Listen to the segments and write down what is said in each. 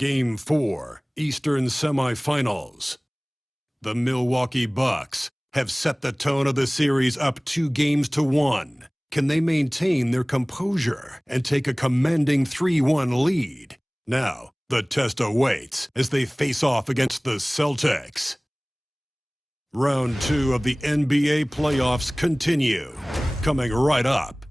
Game 4, Eastern Semifinals. The Milwaukee Bucks have set the tone of the series up 2-1. Can they maintain their composure and take a commanding 3-1 lead? Now, the test awaits as they face off against the Celtics. Round 2 of the NBA playoffs continue, coming right up.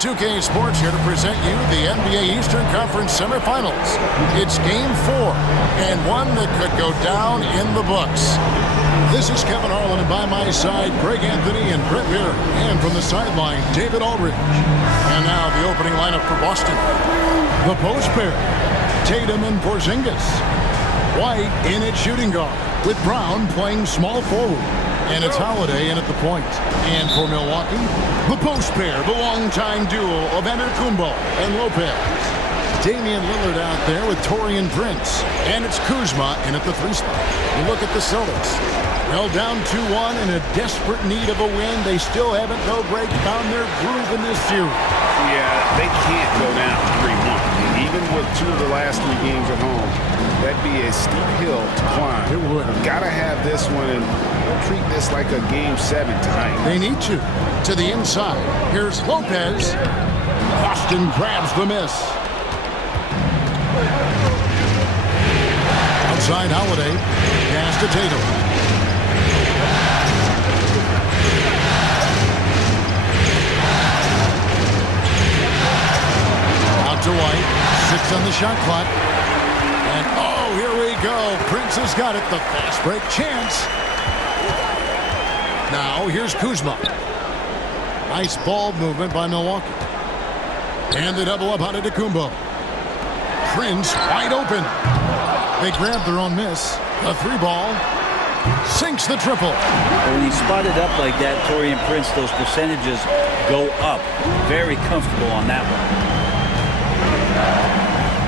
2K Sports here to present you the NBA Eastern Conference Semifinals. It's Game 4, and one that could go down in the books. This is Kevin Harlan, and by my side, Greg Anthony and Brett Beer. And from the sideline, David Aldridge. And now the opening lineup for Boston. The post pair, Tatum and Porzingis. White in at shooting guard, with Brown playing small forward. And it's Holiday in at the point. And for Milwaukee, the post pair, the longtime duo of Antetokounmpo and Lopez. Damian Lillard out there with Taurean Prince. And it's Kuzma in at the 3 spot. You look at the Celtics. Well, down 2-1 in a desperate need of a win. They still haven't, though, Greg, found their groove in this series. Yeah, they can't go down 3-1. Even with 2 of the last 3 games at home, that'd be a steep hill to climb. It would. Gotta have this one, and we'll treat this like a Game 7 tonight. They need to. To the inside. Here's Lopez. Boston grabs the miss. Outside Holiday. Pass to Tatum. Out to White. 6 on the shot clock. And oh, here we go. Prince has got it. The fast break chance. Now here's Kuzma. Nice ball movement by Milwaukee. And the double up on Antetokounmpo. Prince wide open. They grab their own miss. A 3 ball. Sinks the triple. When he's spotted up like that, Taurean Prince, those percentages go up. Very comfortable on that one.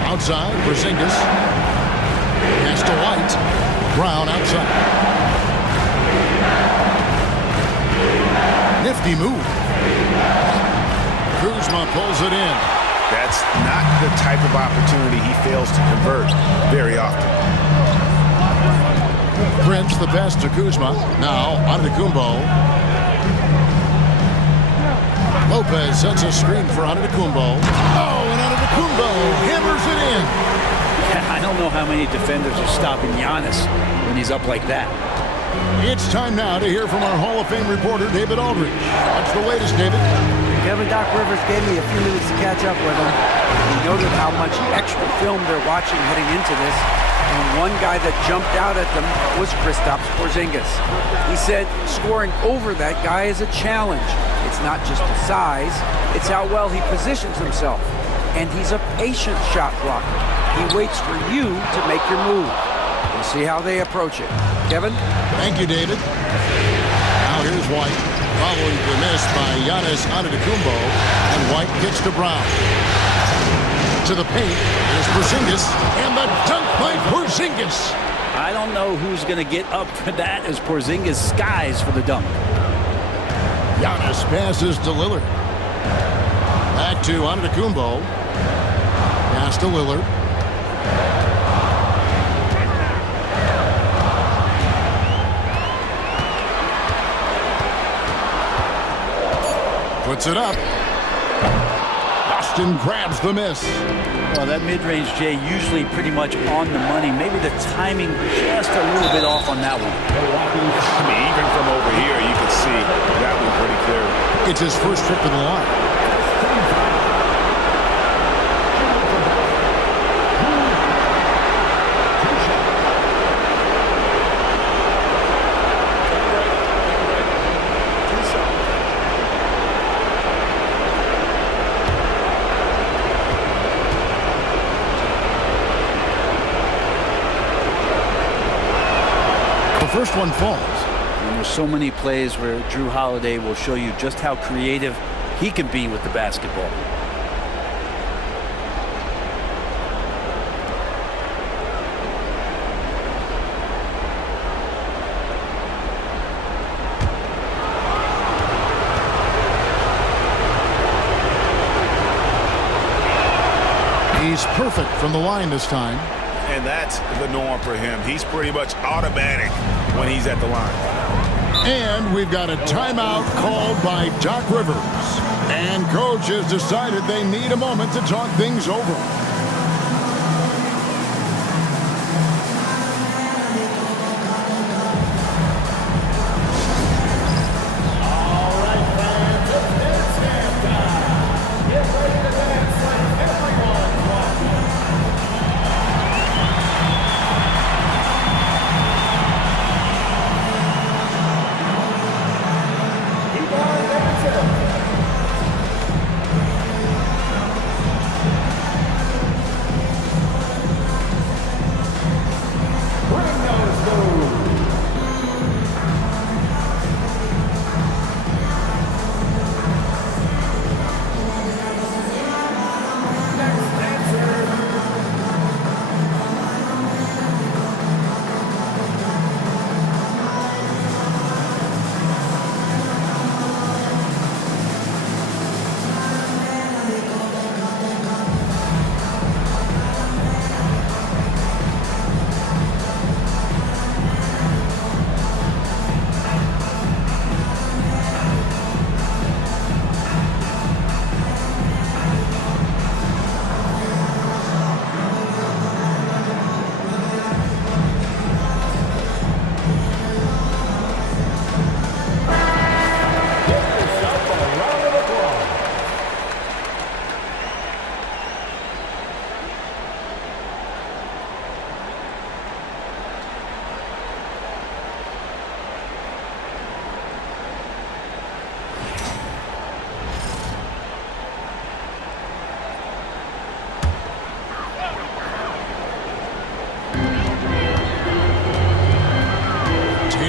Outside, Porzingis. Pass to White. Brown outside. Nifty move. Kuzma pulls it in. That's not the type of opportunity he fails to convert very often. Prince, the pass to Kuzma. Now, Antetokounmpo. Lopez sets a screen for Antetokounmpo. Oh, and Antetokounmpo hammers it in. I don't know how many defenders are stopping Giannis when he's up like that. It's time now to hear from our Hall of Fame reporter, David Aldridge. What's the latest, David? Kevin, Doc Rivers gave me a few minutes to catch up with him. He noted how much extra film they're watching heading into this. And one guy that jumped out at them was Kristaps Porzingis. He said scoring over that guy is a challenge. It's not just the size, it's how well he positions himself. And he's a patient shot blocker. He waits for you to make your move. We'll see how they approach it. Kevin? Thank you, David. Now here's White, following the miss by Giannis Antetokounmpo, and White gets to Brown. To the paint, there's Porzingis, and the dunk by Porzingis. I don't know who's going to get up for that as Porzingis skies for the dunk. Giannis passes to Lillard. Back to Antetokounmpo. Pass to Lillard. Puts it up. Boston grabs the miss. Well, that mid-range, Jay, usually pretty much on the money. Maybe the timing just a little bit off on that one. I mean, even from over here, you can see that one pretty clear. It's his first trip to the line. The first one falls. And there's so many plays where Drew Holiday will show you just how creative he can be with the basketball. He's perfect from the line this time. And that's the norm for him. He's pretty much automatic when he's at the line. And we've got a timeout called by Doc Rivers. And coach has decided they need a moment to talk things over.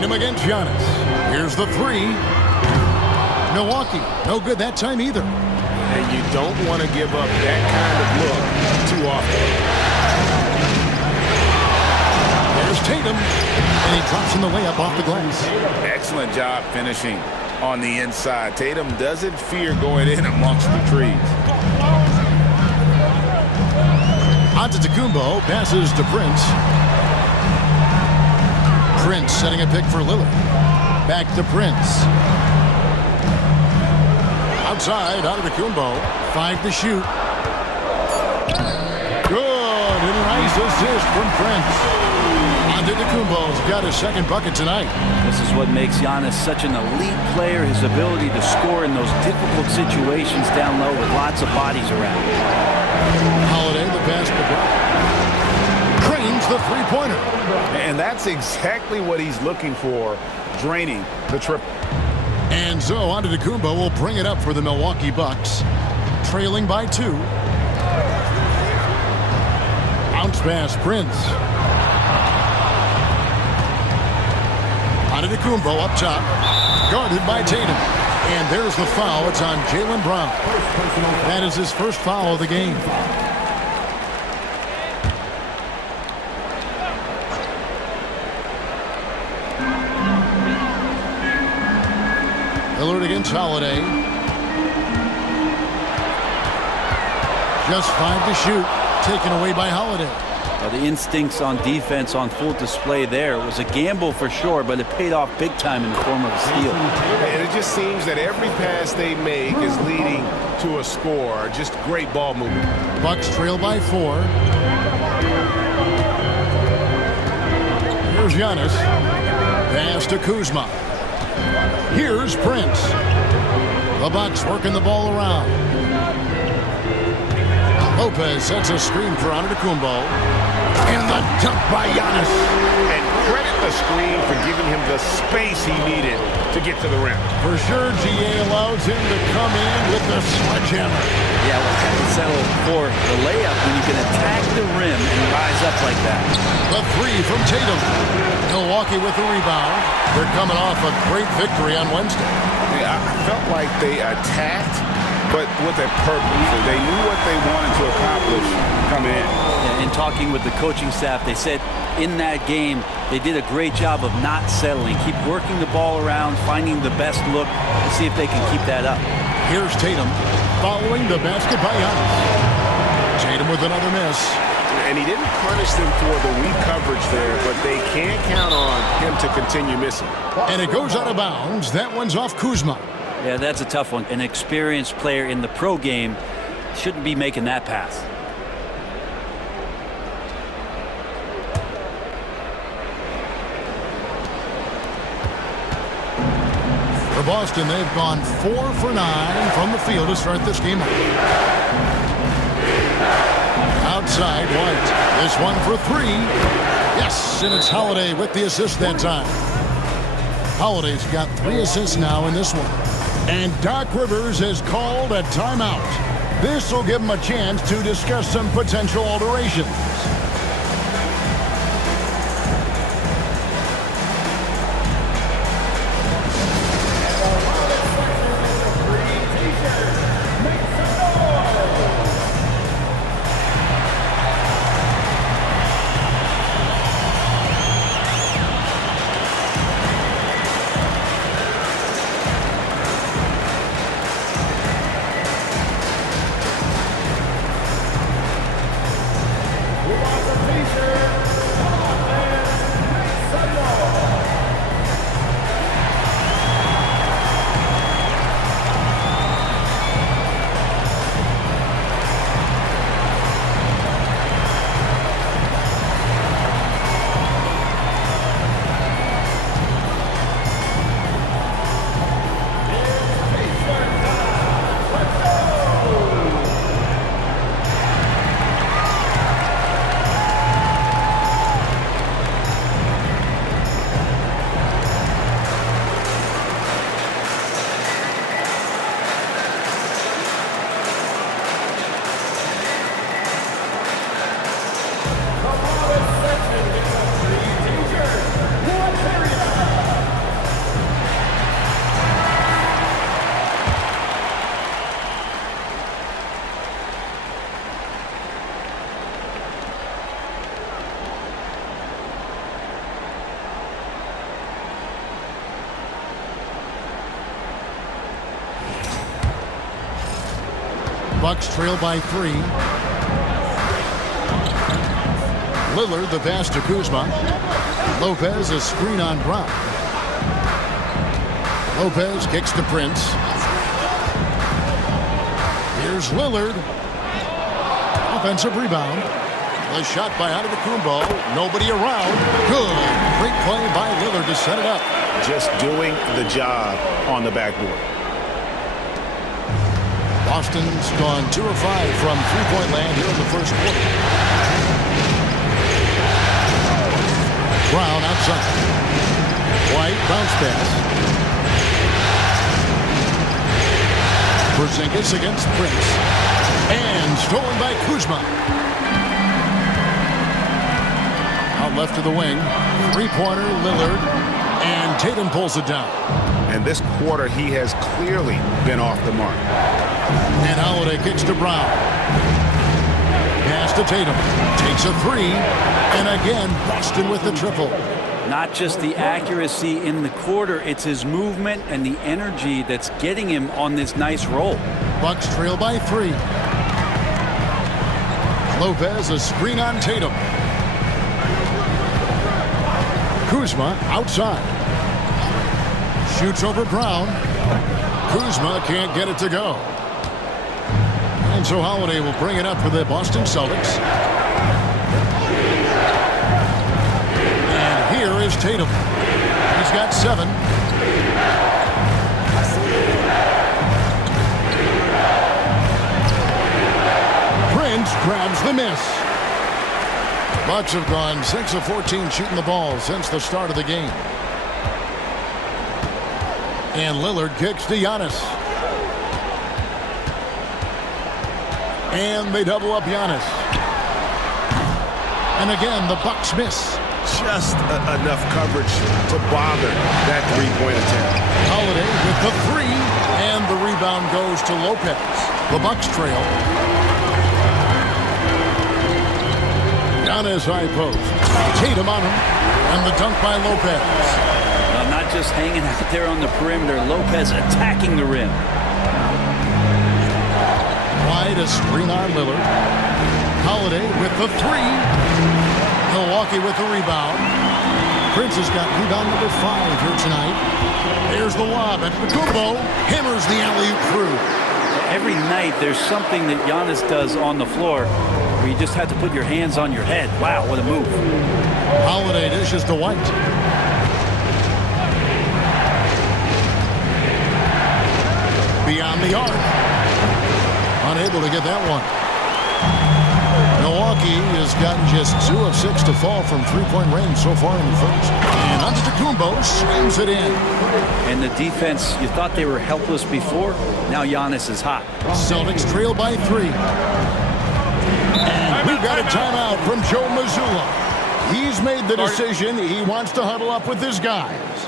Against Giannis. Here's the three. Milwaukee, no good that time either. And you don't want to give up that kind of look too often. There's Tatum. And he drops in the layup off the glass. Excellent job finishing on the inside. Tatum doesn't fear going in amongst the trees. Antetokounmpo passes to Prince. Prince setting a pick for Lillard. Back to Prince. Outside, Antetokounmpo. 5 to shoot. Good. And a nice assist from Prince. Antetokounmpo's got his second bucket tonight. This is what makes Giannis such an elite player, his ability to score in those difficult situations down low with lots of bodies around. Holiday, the pass to Brown. Cranes the three-pointer. And that's exactly what he's looking for, draining the triple. And so Antetokounmpo will bring it up for the Milwaukee Bucks, trailing by 2. Bounce pass, Prince. Antetokounmpo up top, guarded by Tatum. And there's the foul. It's on Jaylen Brown. That is his first foul of the game. Lillard against Holiday. Just 5 to shoot. Taken away by Holiday. Well, the instincts on defense on full display there. It was a gamble for sure, but it paid off big time in the form of a steal. And it just seems that every pass they make is leading to a score. Just great ball movement. Bucks trail by 4. Here's Giannis. Pass to Kuzma. Here's Prince. The Bucks working the ball around. Lopez sets a screen for Antetokounmpo. And the dunk by Giannis. And credit the screen for giving him the space he needed to get to the rim. For sure, GA allows him to come in with the sledgehammer. Yeah, we'll have to settle for the layup when you can attack the rim and rise up like that. The three from Tatum. Milwaukee with the rebound. They're coming off a great victory on Wednesday. Yeah, I felt like they attacked, but with a purpose. They knew what they wanted to accomplish coming in. Yeah, in talking with the coaching staff, they said in that game they did a great job of not settling. Keep working the ball around, finding the best look, and see if they can keep that up. Here's Tatum following the basket by Giannis. Tatum with another miss. And he didn't punish them for the weak coverage there, but they can't count on him to continue missing. And it goes out of bounds. That one's off Kuzma. Yeah, that's a tough one. An experienced player in the pro game shouldn't be making that pass. For Boston, they've gone 4 for 9 from the field to start this game. Outside, White. This one for 3. Yes, and it's Holiday with the assist that time. Holiday's got 3 assists now in this one. And Doc Rivers has called a timeout. This will give him a chance to discuss some potential alterations. Bucks trail by 3. Lillard the pass to Kuzma. Lopez a screen on Brown. Lopez kicks to Prince. Here's Lillard. Offensive rebound. The shot by Antetokounmpo. Nobody around. Good. Great play by Lillard to set it up. Just doing the job on the backboard. Boston's gone 2 of 5 from three-point land here in the first quarter. Brown outside. White bounce pass. Porzingis against Prince. And stolen by Kuzma. Out left to the wing. Three-pointer Lillard. And Tatum pulls it down. And this quarter, he has clearly been off the mark. And Holiday kicks to Brown. Pass to Tatum. Takes a 3. And again, Boston with the triple. Not just the accuracy in the quarter, it's his movement and the energy that's getting him on this nice roll. Bucks trail by 3. Lopez a screen on Tatum. Kuzma outside. Shoots over Brown. Kuzma can't get it to go. And so Holiday will bring it up for the Boston Celtics. And here is Tatum. He's got 7. Prince grabs the miss. Bucks have gone 6 of 14 shooting the ball since the start of the game. And Lillard kicks to Giannis. And they double up Giannis. And again, the Bucks miss. Just enough coverage to bother that three-point attempt. Holiday with the 3. And the rebound goes to Lopez. The Bucks trail. Giannis high post. Tatum on him. And the dunk by Lopez. Not just hanging out there on the perimeter, Lopez attacking the rim. Wide a screen on Lillard. Holiday with the three. Milwaukee with the rebound. Prince has got rebound number 5 here tonight. There's the lob at Kumbo. Hammers the alley-oop through. Every night there's something that Giannis does on the floor where you just have to put your hands on your head. Wow, what a move. Holiday dishes to White. Beyond the arc. Unable to get that one. Milwaukee has gotten just 2 of 6 to fall from three-point range so far in the first. And Antetokounmpo slams it in. And the defense, you thought they were helpless before. Now Giannis is hot. Celtics trail by 3. And we've got a timeout from Joe Mazzulla. He's made the decision. He wants to huddle up with his guys.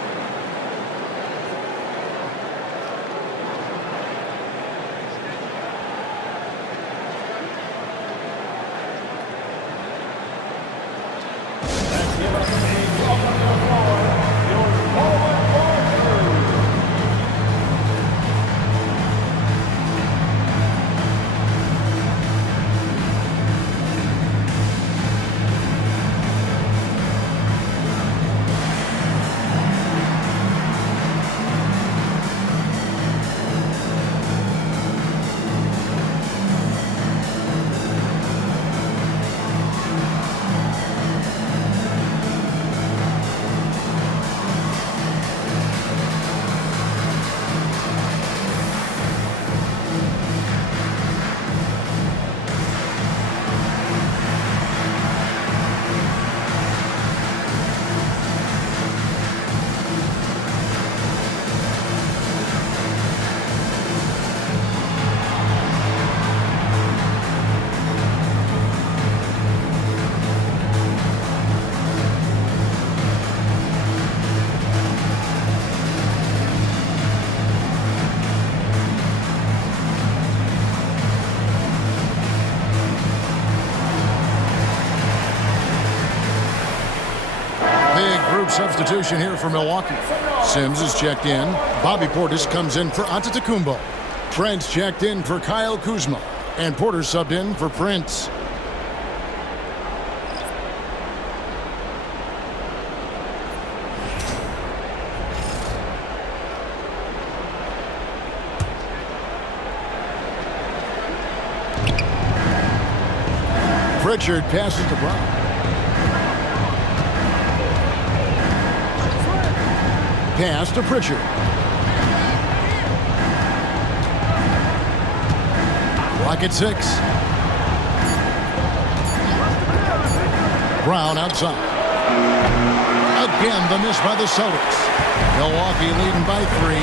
Substitution here for Milwaukee. Sims is checked in. Bobby Portis comes in for Antetokounmpo. Trent's checked in for Kyle Kuzma. And Porter subbed in for Prince. Pritchard passes to Brown. Pass to Pritchard. Clock at 6. Brown outside. Again, the miss by the Celtics. Milwaukee leading by 3.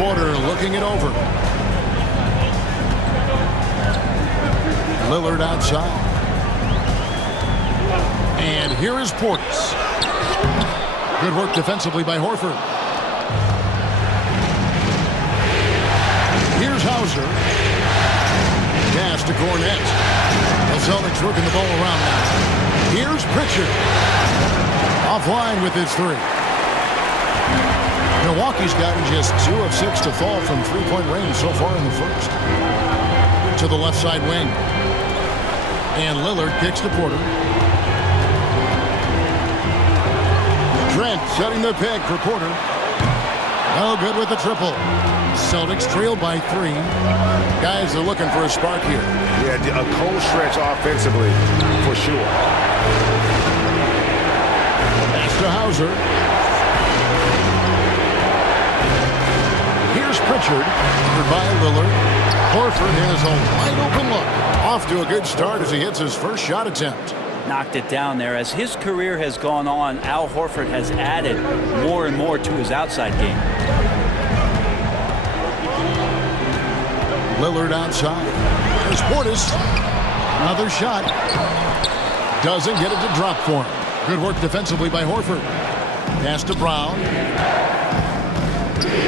Porter looking it over. Lillard outside. And here is Portis. Good work defensively by Horford. Here's Hauser. Pass to Cornette. The Celtics working the ball around now. Here's Pritchard. Offline with his 3. Milwaukee's gotten just 2 of 6 to fall from three-point range so far in the first. To the left side wing. And Lillard kicks to Porter. Trent setting the pick for Porter. No good with the triple. Celtics trail by 3. Guys are looking for a spark here. Yeah, a cold stretch offensively for sure. Pass to Hauser. Here's Pritchard. Covered by Lillard. Horford has a wide open look. Off to a good start as he hits his first shot attempt. Knocked it down there. As his career has gone on, Al Horford has added more and more to his outside game. Lillard outside. There's Portis. Another shot. Doesn't get it to drop for him. Good work defensively by Horford. Pass to Brown.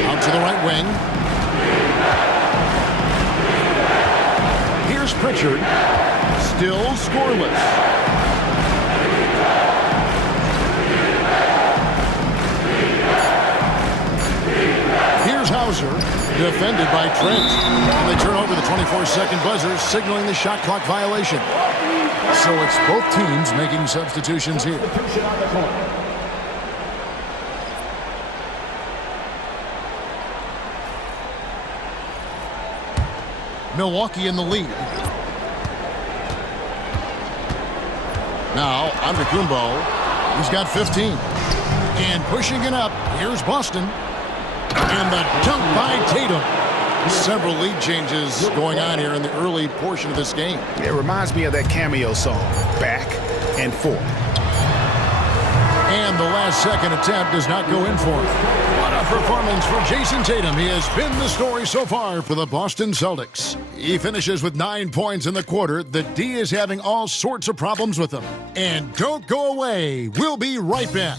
Out to the right wing. Here's Pritchard. Still scoreless. Here's Hauser. Hauser, defended by Trent. And they turn over the 24-second buzzer, signaling the shot clock violation. So it's both teams making substitutions here. Milwaukee in the lead. Now, Antetokounmpo. He's got 15. And pushing it up, here's Boston. And the dunk by Tatum. Several lead changes going on here in the early portion of this game. It reminds me of that Cameo song, Back and Forth. And the last second attempt does not go in for him. What a performance for Jason Tatum. He has been the story so far for the Boston Celtics. He finishes with 9 points in the quarter. The D is having all sorts of problems with him. And don't go away. We'll be right back.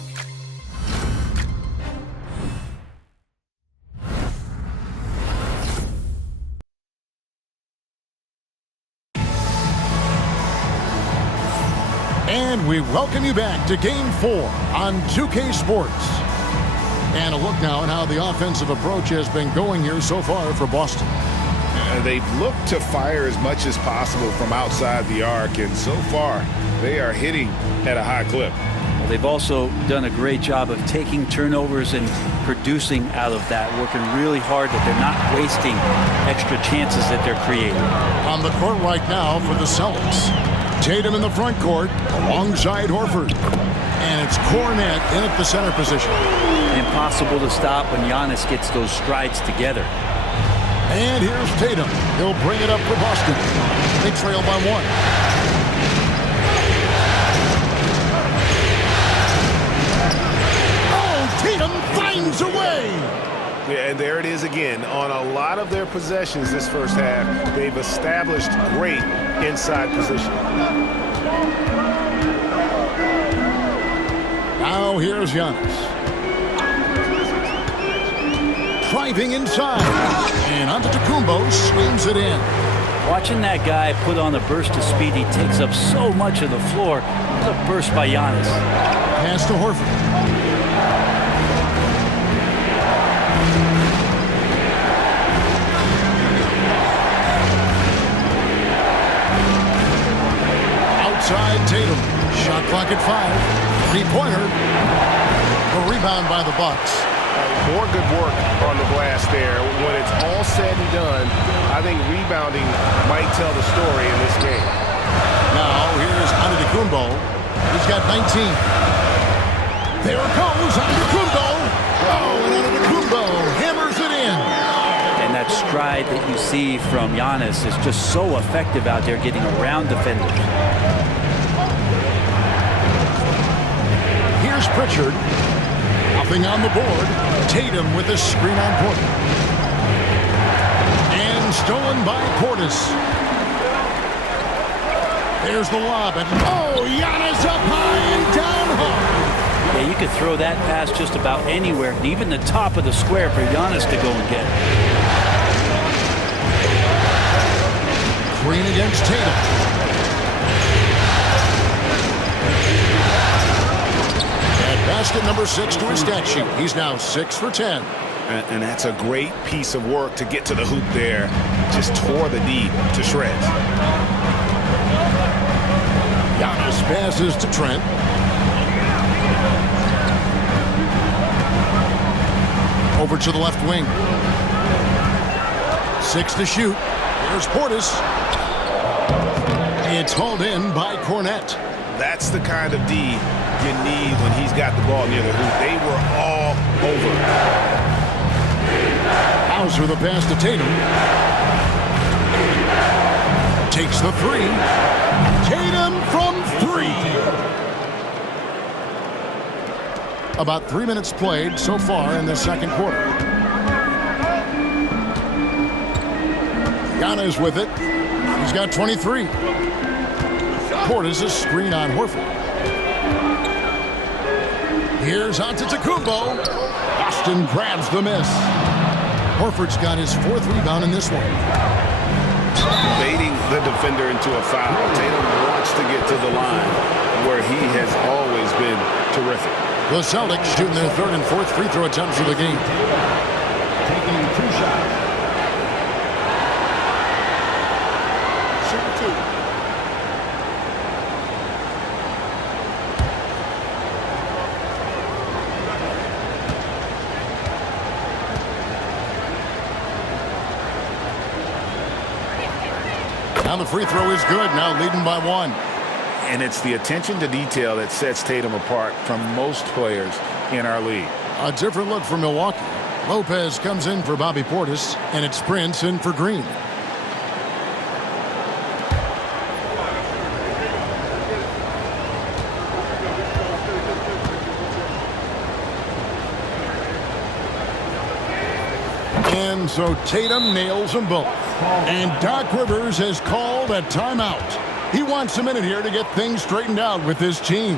And we welcome you back to Game 4 on 2K Sports. And a look now at how the offensive approach has been going here so far for Boston. They've looked to fire as much as possible from outside the arc, and so far they are hitting at a high clip. Well, they've also done a great job of taking turnovers and producing out of that, working really hard that they're not wasting extra chances that they're creating. On the court right now for the Celtics. Tatum in the front court alongside Horford. And it's Cornet in at the center position. Impossible to stop when Giannis gets those strides together. And here's Tatum. He'll bring it up for Boston. They trail by 1. Oh, Tatum finds a way. Yeah, and there it is again. On a lot of their possessions this first half, they've established great inside position. Now here's Giannis. Driving inside. And Antetokounmpo swings it in. Watching that guy put on a burst of speed, he takes up so much of the floor. What a burst by Giannis. Pass to Horford. Outside Tatum. Shot clock at 5. Three-pointer. The rebound by the Bucks. More good work on the glass there. When it's all said and done, I think rebounding might tell the story in this game. Now here's Antetokounmpo. He's got 19. There it goes, Antetokounmpo. Oh, and Antetokounmpo hammers it in. And that stride that you see from Giannis is just so effective out there getting around defenders. Here's Pritchard. Nothing on the board. Tatum with a screen on Porter. And stolen by Portis. There's the lob. And oh, Giannis up high and down hard. Yeah, you could throw that pass just about anywhere, even the top of the square for Giannis to go and get. Green against Tatum. Basket number 6 to his stat sheet. He's now 6 for 10. And that's a great piece of work to get to the hoop there. Just tore the D to shreds. Giannis passes to Trent. Over to the left wing. 6 to shoot. Here's Portis. It's hauled in by Cornet. That's the kind of D you need when he's got the ball near the hoop. They were all over. Hauser the pass to Tatum. Takes the 3. Tatum from 3. About 3 minutes played so far in the second quarter. Giannis with it. He's got 23. Portis a screen on Horford. Here's Antetokounmpo. Boston grabs the miss. Horford's got his 4th rebound in this one. Baiting the defender into a foul. Tatum wants to get to the line where he has always been terrific. The Celtics shooting their 3rd and 4th free throw attempts of the game. Now the free throw is good, now leading by 1. And it's the attention to detail that sets Tatum apart from most players in our league. A different look for Milwaukee. Lopez comes in for Bobby Portis, and it's Prince in for Green. And so Tatum nails them both. And Doc Rivers has called a timeout. He wants a minute here to get things straightened out with his team.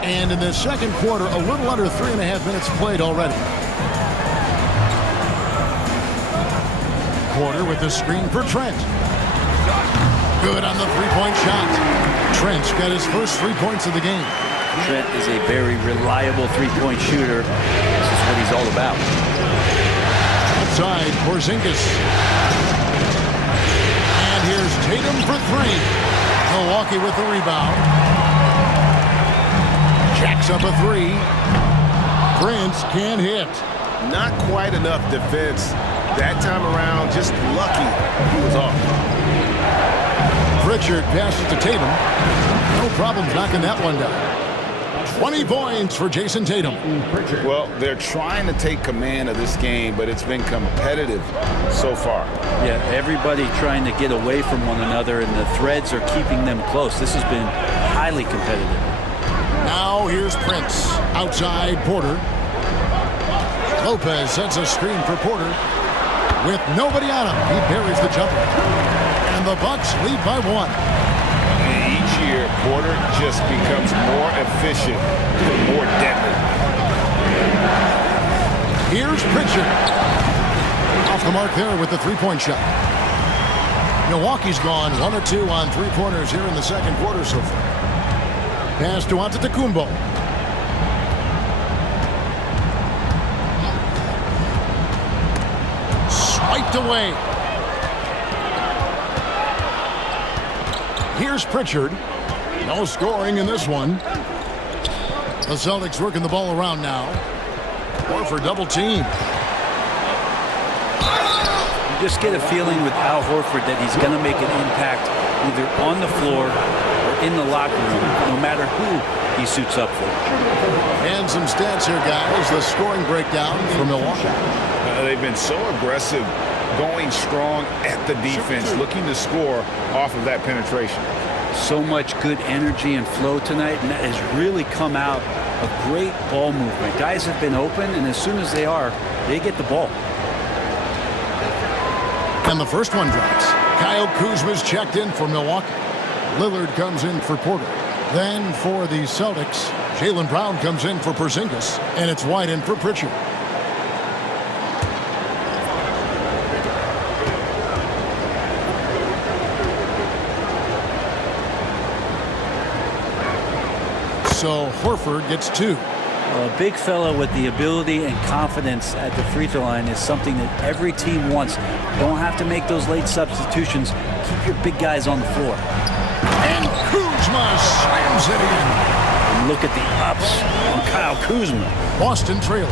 And in the second quarter, a little under 3.5 minutes played already. Porter with the screen for Trent. Good on the three-point shot. Trent's got his first 3 points of the game. Trent is a very reliable three-point shooter. This is what he's all about. Outside, Porzingis. And here's Tatum for 3. Milwaukee with the rebound. Jacks up a 3. Prince can't hit. Not quite enough defense that time around. Just lucky he was off. Pritchard passes to Tatum. No problems knocking that one down. 20 points for Jason Tatum. Well, they're trying to take command of this game, but it's been competitive so far. Yeah, everybody trying to get away from one another, and the threads are keeping them close. This has been highly competitive. Now here's Prince. Outside, Porter. Lopez sets a screen for Porter. With nobody on him, he buries the jumper. And the Bucks lead by 1. And each year, Porter just becomes more efficient and more deadly. Here's Pritchard. Off the mark there with the three-point shot. Milwaukee's gone 1 of 2 on three-pointers here in the second quarter so far. Pass to Antetokounmpo. Swiped away. Here's Pritchard. No scoring in this one. The Celtics working the ball around now. Horford double team. You just get a feeling with Al Horford that he's going to make an impact either on the floor or in the locker room, no matter who he suits up for. And some stats here, guys. The scoring breakdown for Milwaukee. They've been so aggressive, going strong at the defense, looking to score off of that penetration. So much good energy and flow tonight, and that has really come out of great ball movement. Guys have been open, and as soon as they are, they get the ball. And the first one drops. Kyle Kuzma's checked in for Milwaukee. Lillard comes in for Porter. Then for the Celtics, Jaylen Brown comes in for Porzingis, and it's White in for Pritchard. so Horford gets 2. Well, a big fella with the ability and confidence at the free throw line is something that every team wants. Don't have to make those late substitutions. Keep your big guys on the floor. And Kuzma slams it in. And look at the ups on Kyle Kuzma. Boston trailing.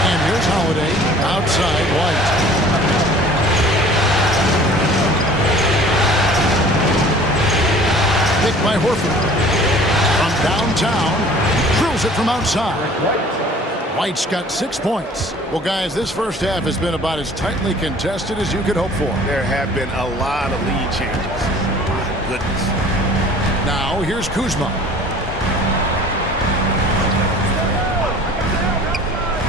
And here's Holiday outside White. Picked by Horford. From downtown, drills it from outside. White's got 6 points. Well, guys, this first half has been about as tightly contested as you could hope for. There have been a lot of lead changes. My goodness. Now, here's Kuzma.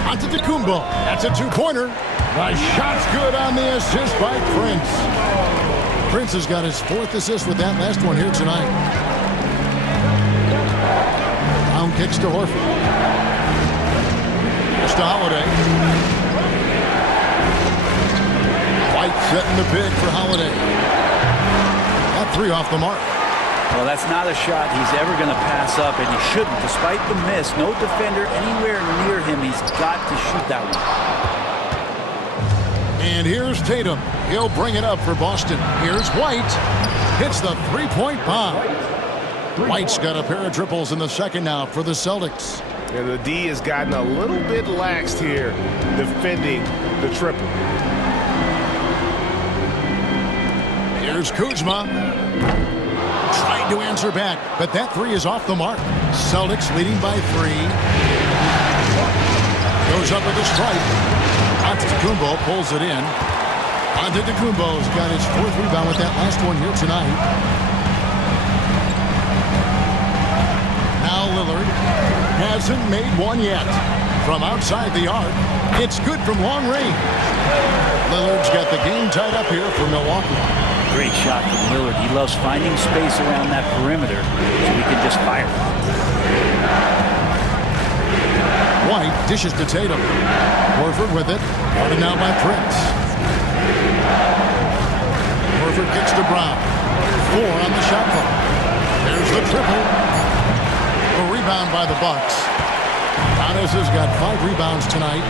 Onto Tecumbo. That's a 2-pointer. The shot's good on the assist by Prince. Prince has got his 4th assist with that last one here tonight. Down kicks to Horford. Here's to Holiday. White setting the bid for Holiday. That 3 off the mark. Well, that's not a shot he's ever going to pass up, and he shouldn't. Despite the miss, no defender anywhere near him. He's got to shoot that one. And here's Tatum. He'll bring it up for Boston. Here's White. Hits the 3-point bomb. White's got a pair of triples in the second now for the Celtics. And the D has gotten a little bit laxed here defending the triple. Here's Kuzma. Trying to answer back, but that 3 is off the mark. Celtics leading by 3. Goes up with a strike. Antetokounmpo pulls it in. Antetokounmpo's got his 4th rebound with that last one here tonight. Now Lillard hasn't made one yet. From outside the arc, it's good from long range. Lillard's got the game tied up here for Milwaukee. Great shot from Lillard. He loves finding space around that perimeter so he can just fire. White dishes to Tatum. Horford with it. Guarded now by Prince. Horford kicks to Brown. 4 on the shot clock. There's the triple. A rebound by the Bucks. Giannis has got 5 rebounds tonight.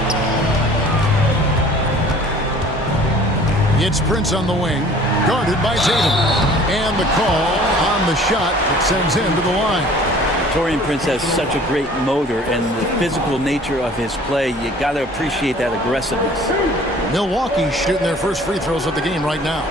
It's Prince on the wing. Guarded by Tatum. And the call on the shot that sends him to the line. Taurean Prince has such a great motor and the physical nature of his play. You got to appreciate that aggressiveness. Milwaukee's shooting their first free throws of the game right now.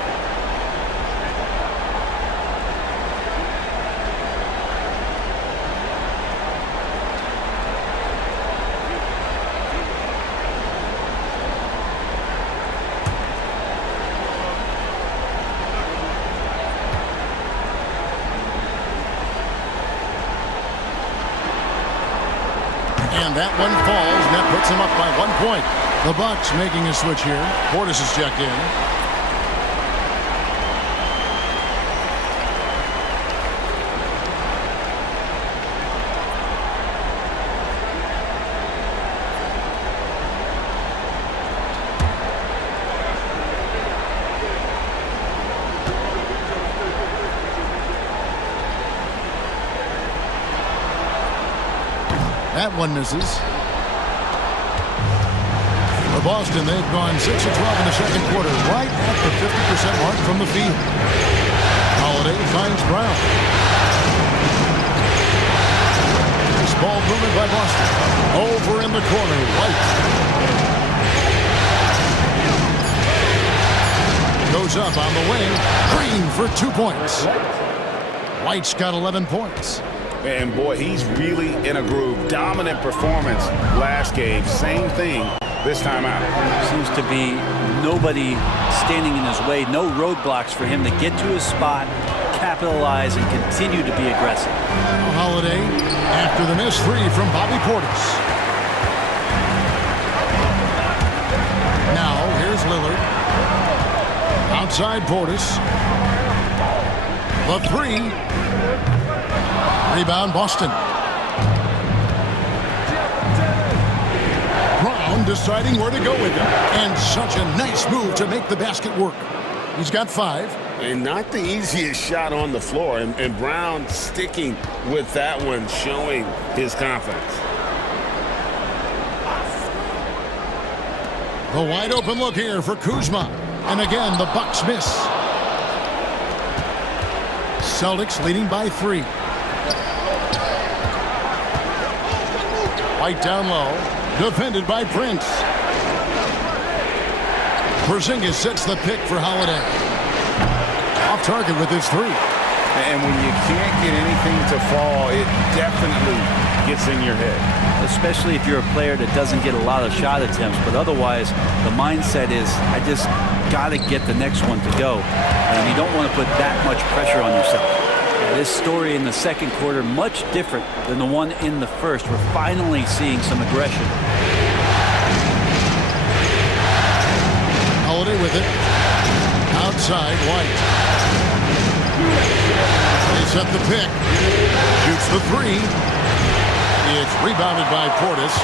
And that one falls, and that puts them up by 1 point. The Bucks making a switch here. Portis is checked in. That one misses. For Boston, they've gone 6 of 12 in the second quarter, right at the 50% mark from the field. Holiday finds Brown. This ball moving by Boston. Over in the corner, White. Goes up on the wing. Green for 2 points. White's got 11 points. And boy, he's really in a groove. Dominant performance last game. Same thing this time out. Seems to be nobody standing in his way. No roadblocks for him to get to his spot, capitalize, and continue to be aggressive. Holiday after the missed 3 from Bobby Portis. Now here's Lillard. Outside Portis. The 3. Rebound Boston. Brown deciding where to go with it. And such a nice move to make the basket work. He's got 5. And not the easiest shot on the floor. And Brown sticking with that one, showing his confidence. The wide open look here for Kuzma. And again, the Bucks miss. Celtics leading by 3. White down low. Defended by Prince. Porzingis sets the pick for Holiday. Off target with his 3. And when you can't get anything to fall, it definitely gets in your head. Especially if you're a player that doesn't get a lot of shot attempts. But otherwise, the mindset is, I just got to get the next one to go. And you don't want to put that much pressure on yourself. This story in the second quarter, much different than the one in the first. We're finally seeing some aggression. Holiday with it. Outside, White. They set the pick. Shoots the 3. It's rebounded by Portis.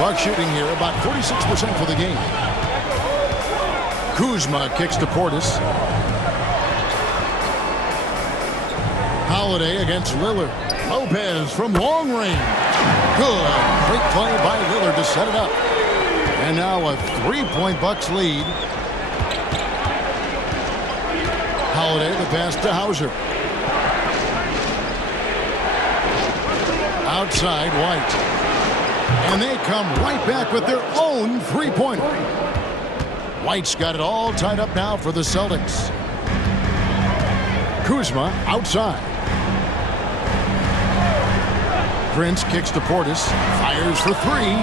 Buck shooting here about 46% for the game. Kuzma kicks to Portis. Holiday against Lillard. Lopez from long range. Good. Great play by Lillard to set it up. And now a 3-point Bucks lead. Holiday the pass to Hauser. Outside, White. And they come right back with their own 3-pointer. White's got it all tied up now for the Celtics. Kuzma outside. Prince kicks to Portis. Fires for 3.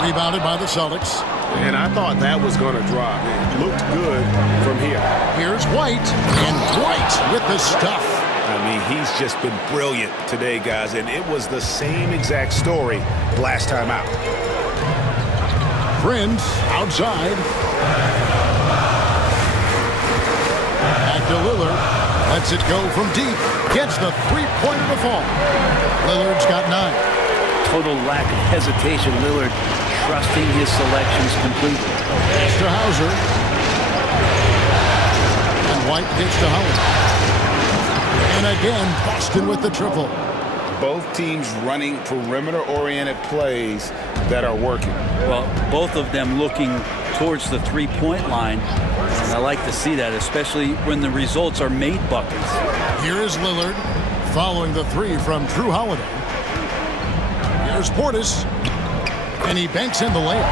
Rebounded by the Celtics. And I thought that was going to drop. It looked good from here. Here's White. And White with the stuff. I mean, he's just been brilliant today, guys. And it was the same exact story last time out. Prince outside. Back to Lillard. Lets it go from deep. Gets the 3-pointer to fall. Lillard's got 9. Total lack of hesitation. Lillard trusting his selections completely. Pass to Hauser. And White gets to Howard. And again, Boston with the triple. Both teams running perimeter-oriented plays that are working. Well, both of them looking towards the 3-point line. And I like to see that, especially when the results are made buckets. Here is Lillard following the 3 from Drew Holiday. Here's Portis. And he banks in the layup.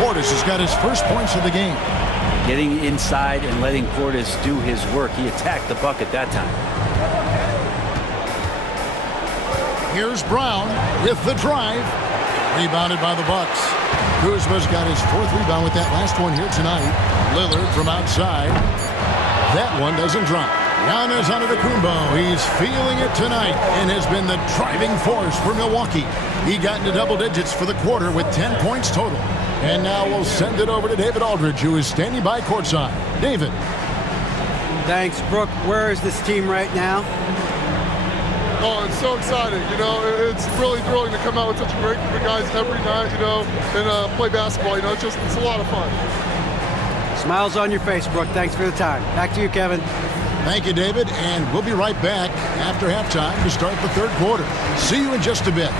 Portis has got his first points of the game. Getting inside and letting Portis do his work. He attacked the bucket that time. Here's Brown with the drive. Rebounded by the Bucks. Kuzma's got his 4th rebound with that last one here tonight. Lillard from outside. That one doesn't drop. Giannis Antetokounmpo. He's feeling it tonight and has been the driving force for Milwaukee. He got into double digits for the quarter with 10 points total. And now we'll send it over to David Aldridge, who is standing by courtside. David. Thanks, Brooke. Where is this team right now? Oh, it's so exciting. You know, it's really thrilling to come out with such a great group of guys every night, you know, and play basketball. You know, it's a lot of fun. Smiles on your face, Brooke. Thanks for the time. Back to you, Kevin. Thank you, David. And we'll be right back after halftime to start the third quarter. See you in just a bit.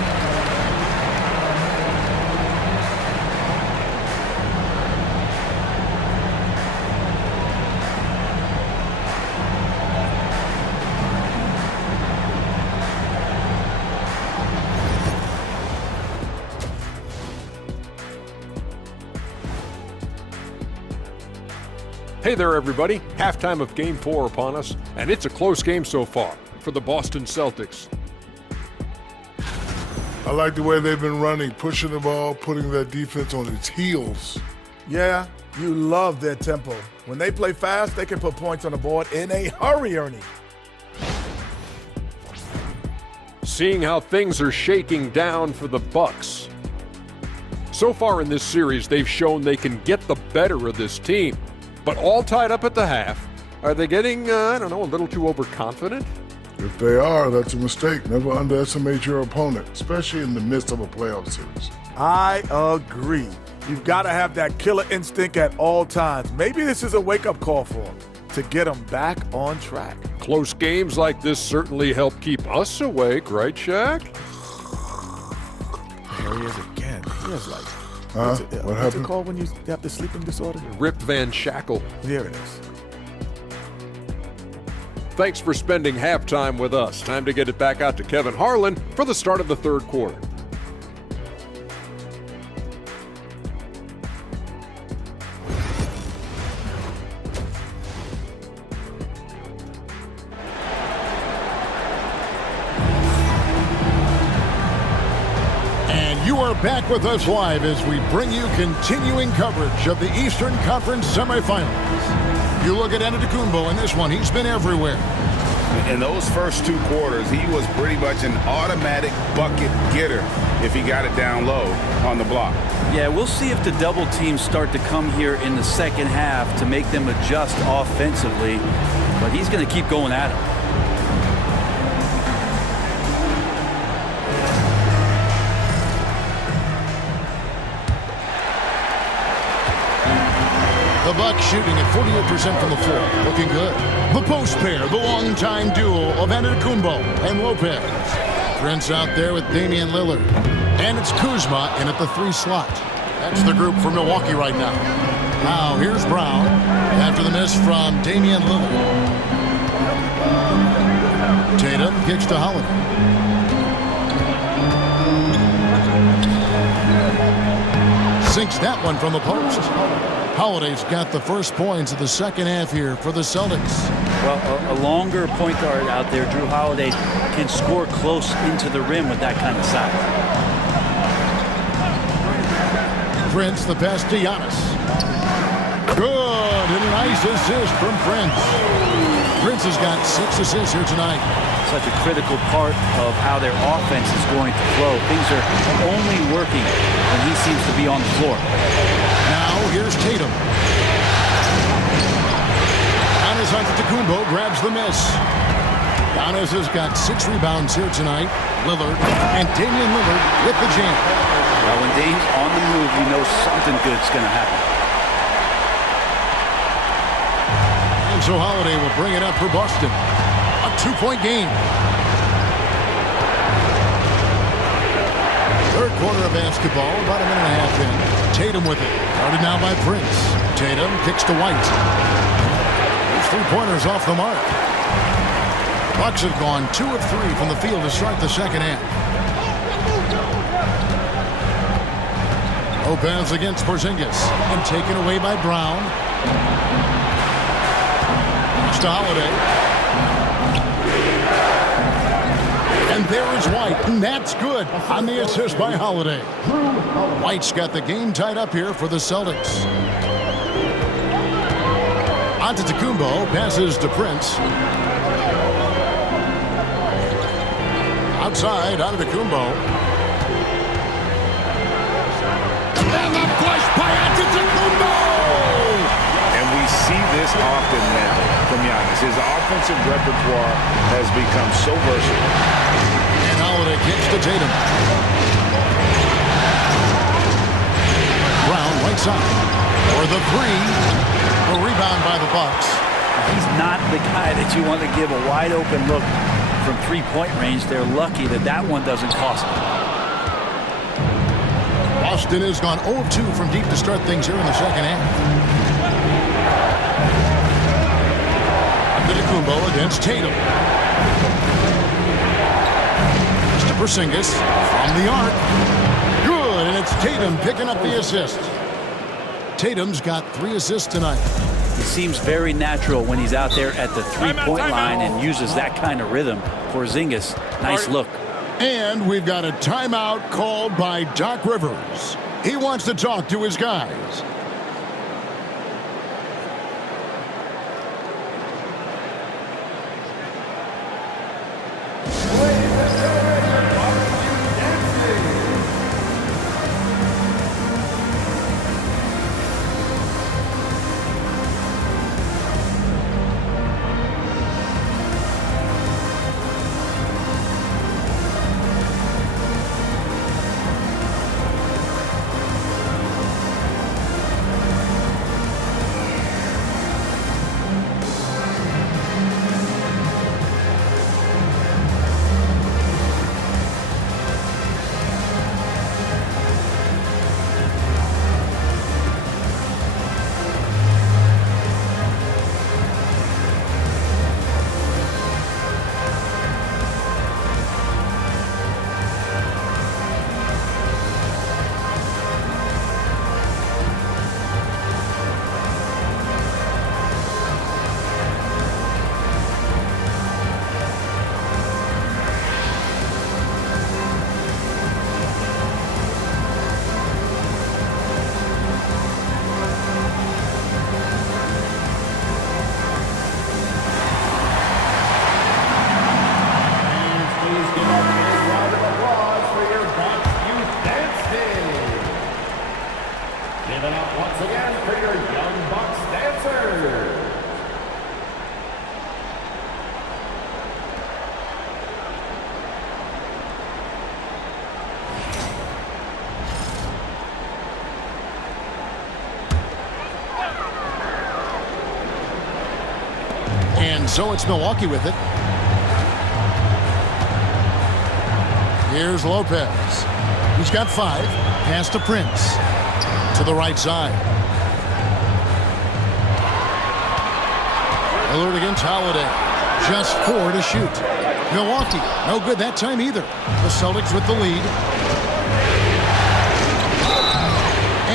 Hey there, everybody. Halftime of Game 4 upon us, and it's a close game so far for the Boston Celtics. I like the way they've been running, pushing the ball, putting their defense on its heels. Yeah, you love their tempo. When they play fast, they can put points on the board in a hurry, Ernie. Seeing how things are shaking down for the Bucks. So far in this series, they've shown they can get the better of this team. But all tied up at the half. Are they getting, a little too overconfident? If they are, that's a mistake. Never underestimate your opponent, especially in the midst of a playoff series. I agree. You've got to have that killer instinct at all times. Maybe this is a wake-up call for them. to get them back on track. Close games like this certainly help keep us awake, right, Shaq? There he is again. He has like, What what's happened? it called when you have the sleeping disorder? Rip Van Shackle. There it is. Thanks for spending halftime with us. Time to get it back out to Kevin Harlan for the start of the third quarter. And you are back with us live as we bring you continuing coverage of the Eastern Conference semifinals. You look at Antetokounmpo in this one, he's been everywhere. In those first 2 quarters, he was pretty much an automatic bucket getter if he got it down low on the block. Yeah, we'll see if the double teams start to come here in the second half to make them adjust offensively, but he's going to keep going at it. The Bucks shooting at 48% from the floor, looking good. The post pair, the longtime duo of Antetokounmpo and Lopez. Prince out there with Damian Lillard. And it's Kuzma in at the 3 slot. That's the group for Milwaukee right now. Now here's Brown after the miss from Damian Lillard. Tatum kicks to Holiday. Sinks that one from the post. Holiday's got the first points of the second half here for the Celtics. Well, a longer point guard out there, Drew Holiday, can score close into the rim with that kind of size. Prince, the pass to Giannis. Good, and a nice assist from Prince. Prince has got 6 assists here tonight. Such a critical part of how their offense is going to flow. Things are only working when he seems to be on the floor. Now here's Tatum. Giannis Antetokounmpo grabs the miss. Giannis has got 6 rebounds here tonight. Lillard and Damian Lillard with the jam. Well, when Dame's on the move, you know something good's going to happen. And so Holiday will bring it up for Boston. A 2-point game. Third quarter of basketball, about a minute and a half in. Tatum with it. Guarded now by Prince. Tatum kicks to White. These 3-pointers off the mark. Bucks have gone 2 of 3 from the field to start the second half. Lopez against Porzingis. And taken away by Brown. It's to Holiday. And there is White, and that's good on the assist by Holiday. White's got the game tied up here for the Celtics. Antetokounmpo passes to Prince. Outside, Antetokounmpo. And the flush by Antetokounmpo! And we see this often now from Giannis. His offensive repertoire has become so versatile. And Holiday kicks to Tatum. Brown right side for the 3. A rebound by the Bucks. He's not the guy that you want to give a wide open look from 3-point range. They're lucky that that one doesn't cost them. Boston has gone 0 of 2 from deep to start things here in the second half. Antetokounmpo against Tatum. Mr. Porzingis from the arc. Good, and it's Tatum picking up the assist. Tatum's got 3 assists tonight. He seems very natural when he's out there at the 3-point line and uses that kind of rhythm. Porzingis, nice look. And we've got a timeout called by Doc Rivers. He wants to talk to his guys. And so it's Milwaukee with it. Here's Lopez. He's got 5. Pass to Prince. To the right side. Lillard against Holiday. Just 4 to shoot. Milwaukee, no good that time either. The Celtics with the lead.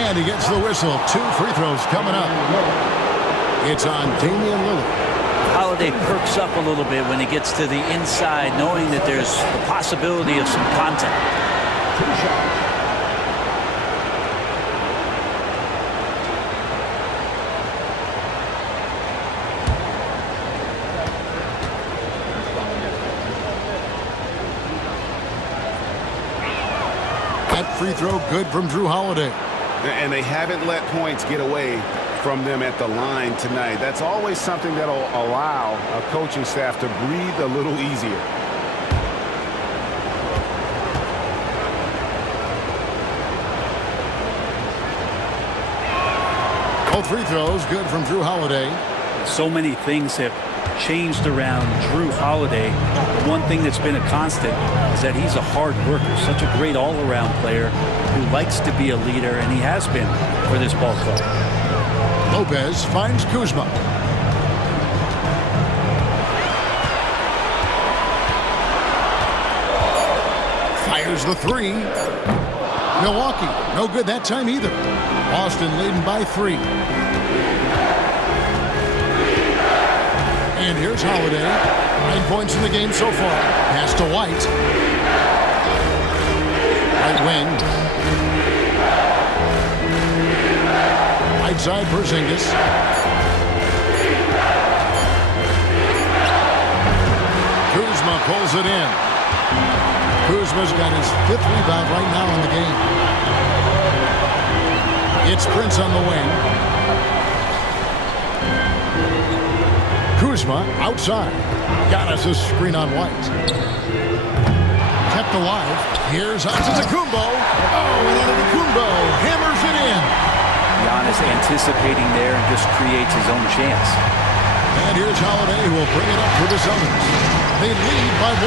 And he gets the whistle. 2 free throws coming up. It's on Damian Lillard. Holiday perks up a little bit when he gets to the inside, knowing that there's the possibility of some contact. That free throw good from Drew Holiday. And they haven't let points get away from them at the line tonight. That's always something that'll allow a coaching staff to breathe a little easier. Both free throws good from Drew Holiday. So many things have changed around Drew Holiday. The one thing that's been a constant is that he's a hard worker, such a great all-around player who likes to be a leader, and he has been for this ball club. Lopez finds Kuzma. Fires the 3. Milwaukee, no good that time either. Boston leading by 3. And here's Holiday. 9 points in the game so far. Pass to White. Right wing. Right side, Porzingis. Kuzma pulls it in. Kuzma's got his 5th rebound right now in the game. It's Prince on the wing. Kuzma outside. Giannis' screen on White. Kept alive. Here's Antetokounmpo. Oh, and Antetokounmpo hammers it in. Giannis anticipating there and just creates his own chance. And here's Holiday, who will bring it up for the Celtics. They lead by 1.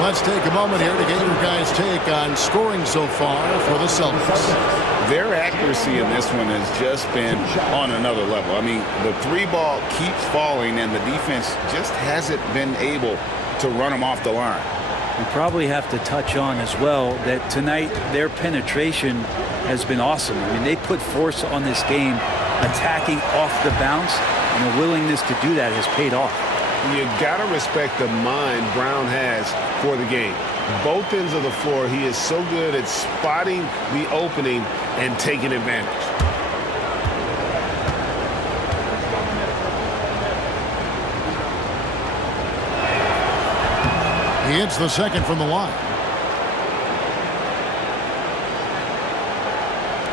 Let's take a moment here to get your guys' take on scoring so far for the Celtics. Their accuracy in this one has just been on another level. I mean, the 3 ball keeps falling, and the defense just hasn't been able to run them off the line. We probably have to touch on as well that tonight their penetration has been awesome. I mean, they put force on this game, attacking off the bounce, and the willingness to do that has paid off. You gotta respect the mind Brown has for the game. Both ends of the floor, he is so good at spotting the opening and taking advantage. He hits the second from the line.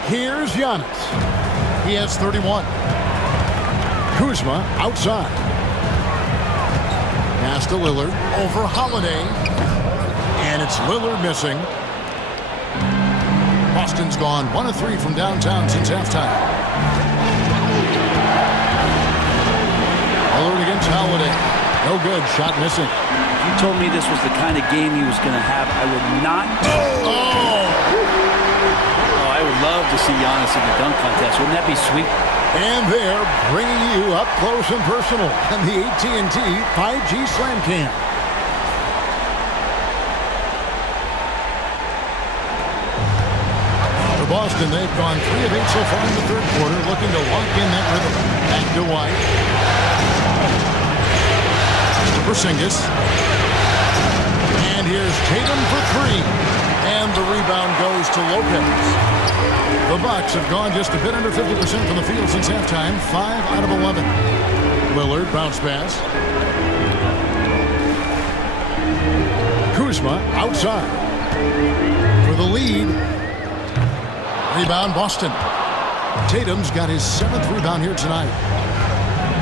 Here's Giannis. He has 31. Kuzma outside. Pass to Lillard over Holiday. And it's Lillard missing. Boston's gone 1 of 3 from downtown since halftime. Lillard against Holiday. No good. Shot missing. If you told me this was the kind of game he was going to have, I would not. Oh, I would love to see Giannis in the dunk contest. Wouldn't that be sweet? And they're bringing you up close and personal on the AT&T 5G Slam Cam. For Boston, they've gone 3 of 8 so far in the third quarter, looking to lock in that rhythm. Back to White. Porzingis. And here's Tatum for 3. And the rebound goes to Lopez. The Bucks have gone just a bit under 50% from the field since halftime. 5 out of 11. Lillard, bounce pass. Kuzma outside. For the lead. Rebound, Boston. Tatum's got his 7th rebound here tonight.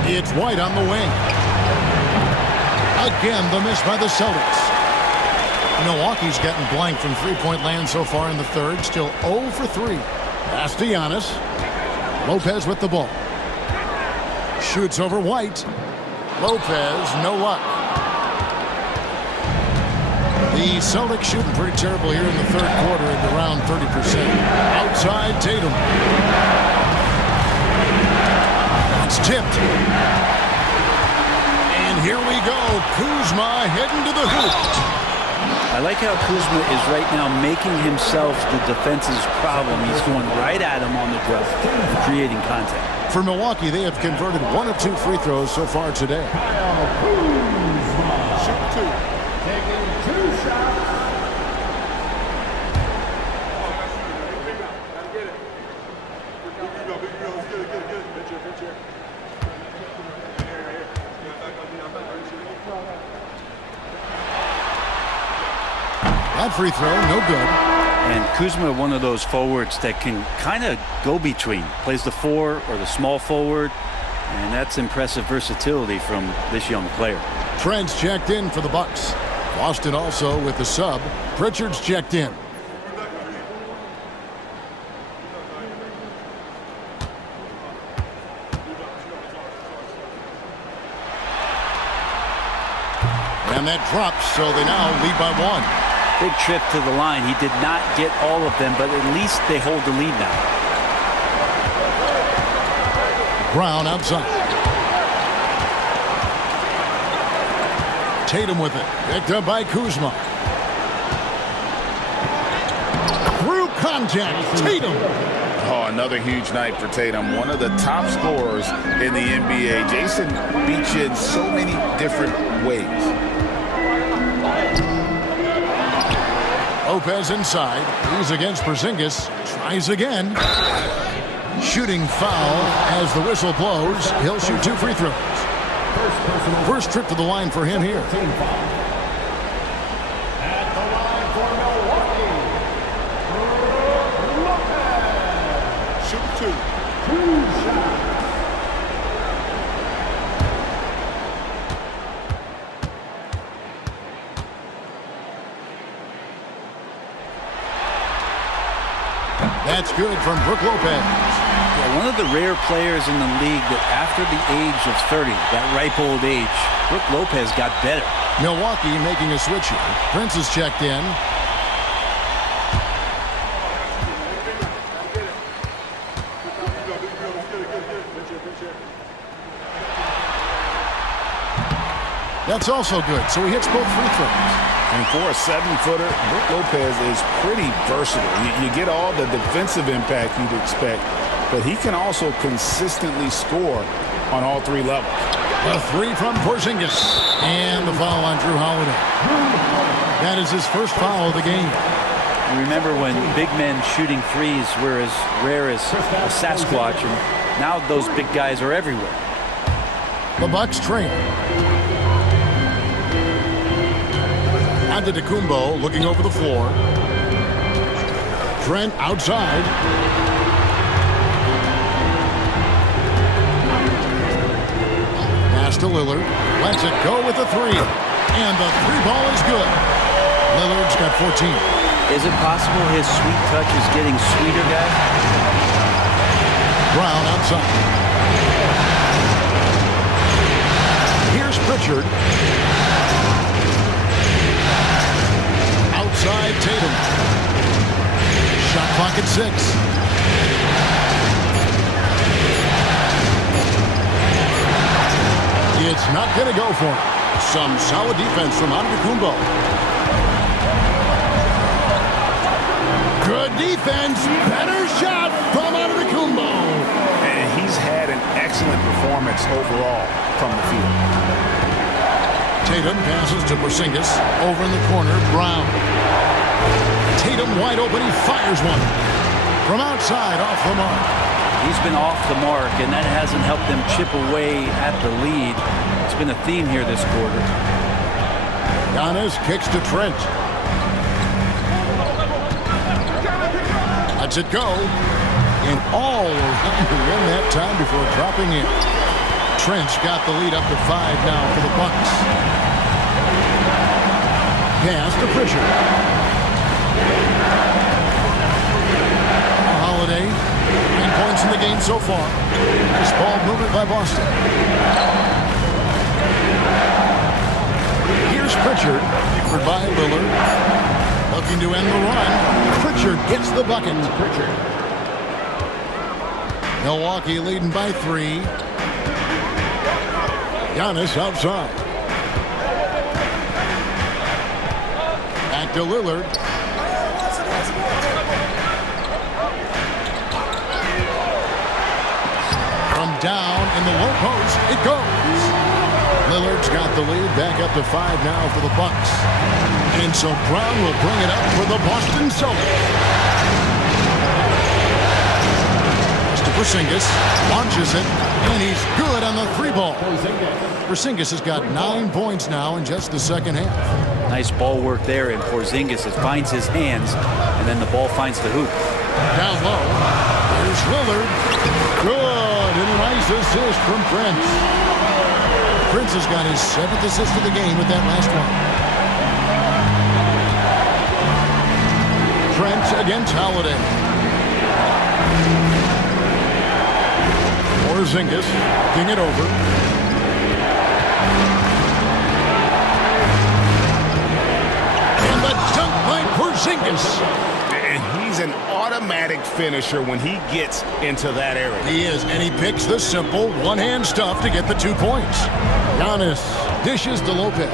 It's White on the wing. Again, the miss by the Celtics. Milwaukee's gotten blank from 3-point land so far in the third. Still 0 for 3. Castellanos. Lopez with the ball. Shoots over White. Lopez, no luck. The Celtics shooting pretty terrible here in the third quarter at around 30%. Outside Tatum. It's tipped. And here we go. Kuzma heading to the hoop. I like how Kuzma is right now making himself the defense's problem. He's going right at him on the dribble, creating contact. For Milwaukee, they have converted 1 of 2 free throws so far today. Shoot 2. Taking 2 shots. That free throw, no good. And Kuzma, one of those forwards that can kind of go between. Plays the 4 or the small forward. And that's impressive versatility from this young player. Trent's checked in for the Bucks. Boston also with the sub. Pritchard's checked in. And that drops, so they now lead by 1. Big trip to the line. He did not get all of them, but at least they hold the lead now. Brown outside. Tatum with it. Picked up by Kuzma. Through contact. Tatum. Oh, another huge night for Tatum. One of the top scorers in the NBA. Jason beats you in so many different ways. Lopez inside. He's against Porzingis. Tries again. Shooting foul as the whistle blows. He'll shoot 2 free throws. First trip to the line for him here. At the line for Milwaukee, Lopez. Shoot 2. 2 shots. That's good from Brook Lopez. Yeah, one of the rare players in the league that after the age of 30, that ripe old age, Brook Lopez got better. Milwaukee making a switch here. Prince is checked in. That's also good, so he hits both free throws. And for a 7-footer, Brook Lopez is pretty versatile. You get all the defensive impact you'd expect, but he can also consistently score on all 3 levels. A 3 from Porzingis. And the foul on Drew Holiday. That is his first foul of the game. You remember when big men shooting threes were as rare as a Sasquatch, and now those big guys are everywhere. The Bucks train. Antetokounmpo looking over the floor. Trent outside. Pass to Lillard. Lets it go with the 3. And the 3 ball is good. Lillard's got 14. Is it possible his sweet touch is getting sweeter, guys? Brown outside. Here's Pritchard. Outside Tatum. Shot clock at 6. It's not going to go for him. Some solid defense from Antetokounmpo. Good defense. Better shot from Antetokounmpo. And he's had an excellent performance overall from the field. Tatum passes to Porzingis. Over in the corner, Brown. Tatum wide open. He fires one. From outside, off the mark. He's been off the mark, and that hasn't helped them chip away at the lead. It's been a theme here this quarter. Giannis kicks to Trent. Lets it go. And all around to win that time before dropping in. Trent's got the lead up to 5 now for the Bucks. Pass to Pritchard. Holiday game so far. Nice ball movement by Boston. Here's Pritchard, favored by Lillard. Looking to end the run. Pritchard gets the bucket. Milwaukee leading by 3. Giannis outside. Back to Lillard. From down in the low post, it goes. Lillard's got the lead, back up to 5 now for the Bucks. And so Brown will bring it up for the Boston Celtics. Porzingis launches it, and he's good on the 3-ball. Porzingis has got 9 points now in just the second half. Nice ball work there, and Porzingis finds his hands, and then the ball finds the hoop. Down low, here's Lillard. Good, and a nice assist from Prince. Prince has got his 7th assist of the game with that last one. Trent against Holiday. Porzingis king it over. And the dunk by Porzingis. And he's an automatic finisher when he gets into that area. He is, and he picks the simple one-hand stuff to get the 2 points. Giannis dishes to Lopez.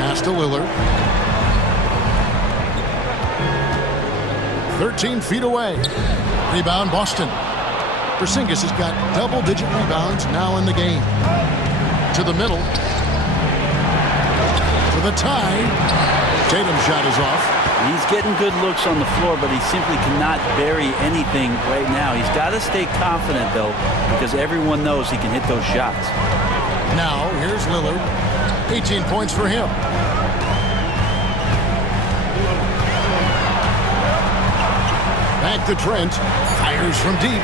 Pass to Lillard. 13 feet away. Rebound Boston. Porzingis has got double-digit rebounds now in the game. To the middle. For the tie. Tatum's shot is off. He's getting good looks on the floor, but he simply cannot bury anything right now. He's got to stay confident, though, because everyone knows he can hit those shots. Now, here's Lillard. 18 points for him. Back to Trent. Fires from deep.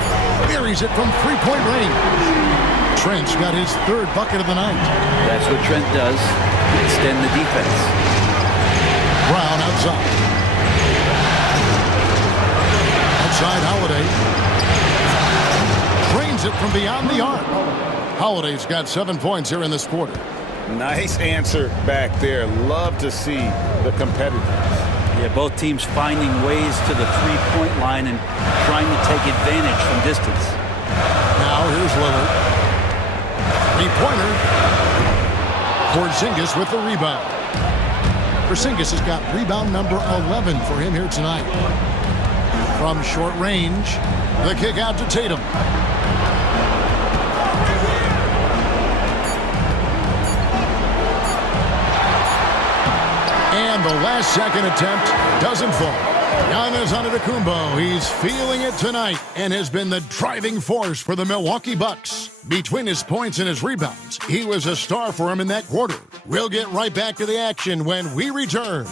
Buries it from three-point range. Trent's got his 3rd bucket of the night. That's what Trent does. Extend the defense. Brown outside. Outside Holiday. Drains it from beyond the arc. Holiday's got 7 points here in this quarter. Nice answer back there. Love to see the competitiveness. Yeah, both teams finding ways to the three-point line and trying to take advantage from distance. Now here's Lillard. Three-pointer. Porzingis with the rebound. Porzingis has got rebound number 11 for him here tonight. From short range, the kick out to Tatum. And the last second attempt doesn't fall. Giannis Antetokounmpo, he's feeling it tonight and has been the driving force for the Milwaukee Bucks. Between his points and his rebounds, he was a star for him in that quarter. We'll get right back to the action when we return.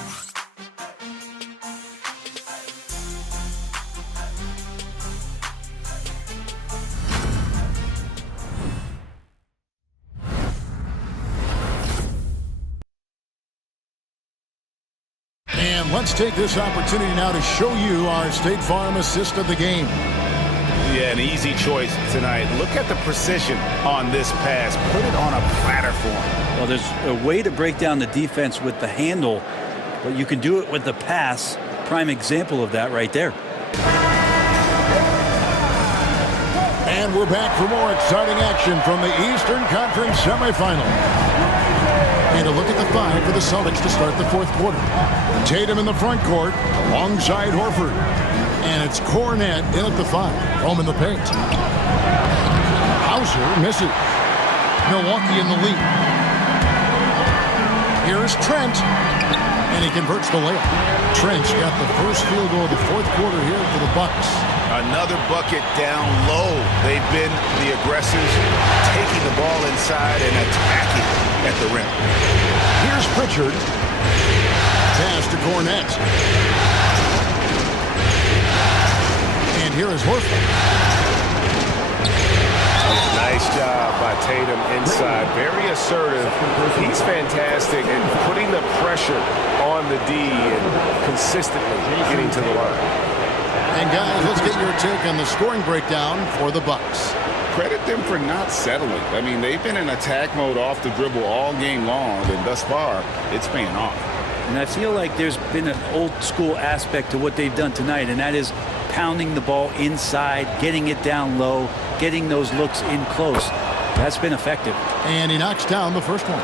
And let's take this opportunity now to show you our State Farm assist of the game. Yeah, an easy choice tonight. Look at the precision on this pass. Put it on a platter for him. Well, there's a way to break down the defense with the handle, but you can do it with the pass. Prime example of that right there. And we're back for more exciting action from the Eastern Conference semifinal. And a look at the 5 for the Celtics to start the 4th quarter. Tatum in the front court alongside Horford. And it's Cornet in at the 5. Home in the paint. Hauser misses. Milwaukee in the lead. Here's Trent. And he converts the layup. Trent's got the first field goal of the 4th quarter here for the Bucks. Another bucket down low. They've been the aggressors, taking the ball inside and attacking at the rim. Here's Pritchard. Pass to Cornet. And here is Horford. Nice job by Tatum inside. Very assertive. He's fantastic at putting the pressure on the D and consistently getting to the line. And guys, let's get your take on the scoring breakdown for the Bucks. Credit them for not settling. I mean, they've been in attack mode off the dribble all game long, and thus far, it's paying off. And I feel like there's been an old school aspect to what they've done tonight, and that is pounding the ball inside, getting it down low, getting those looks in close. That's been effective. And he knocks down the first one.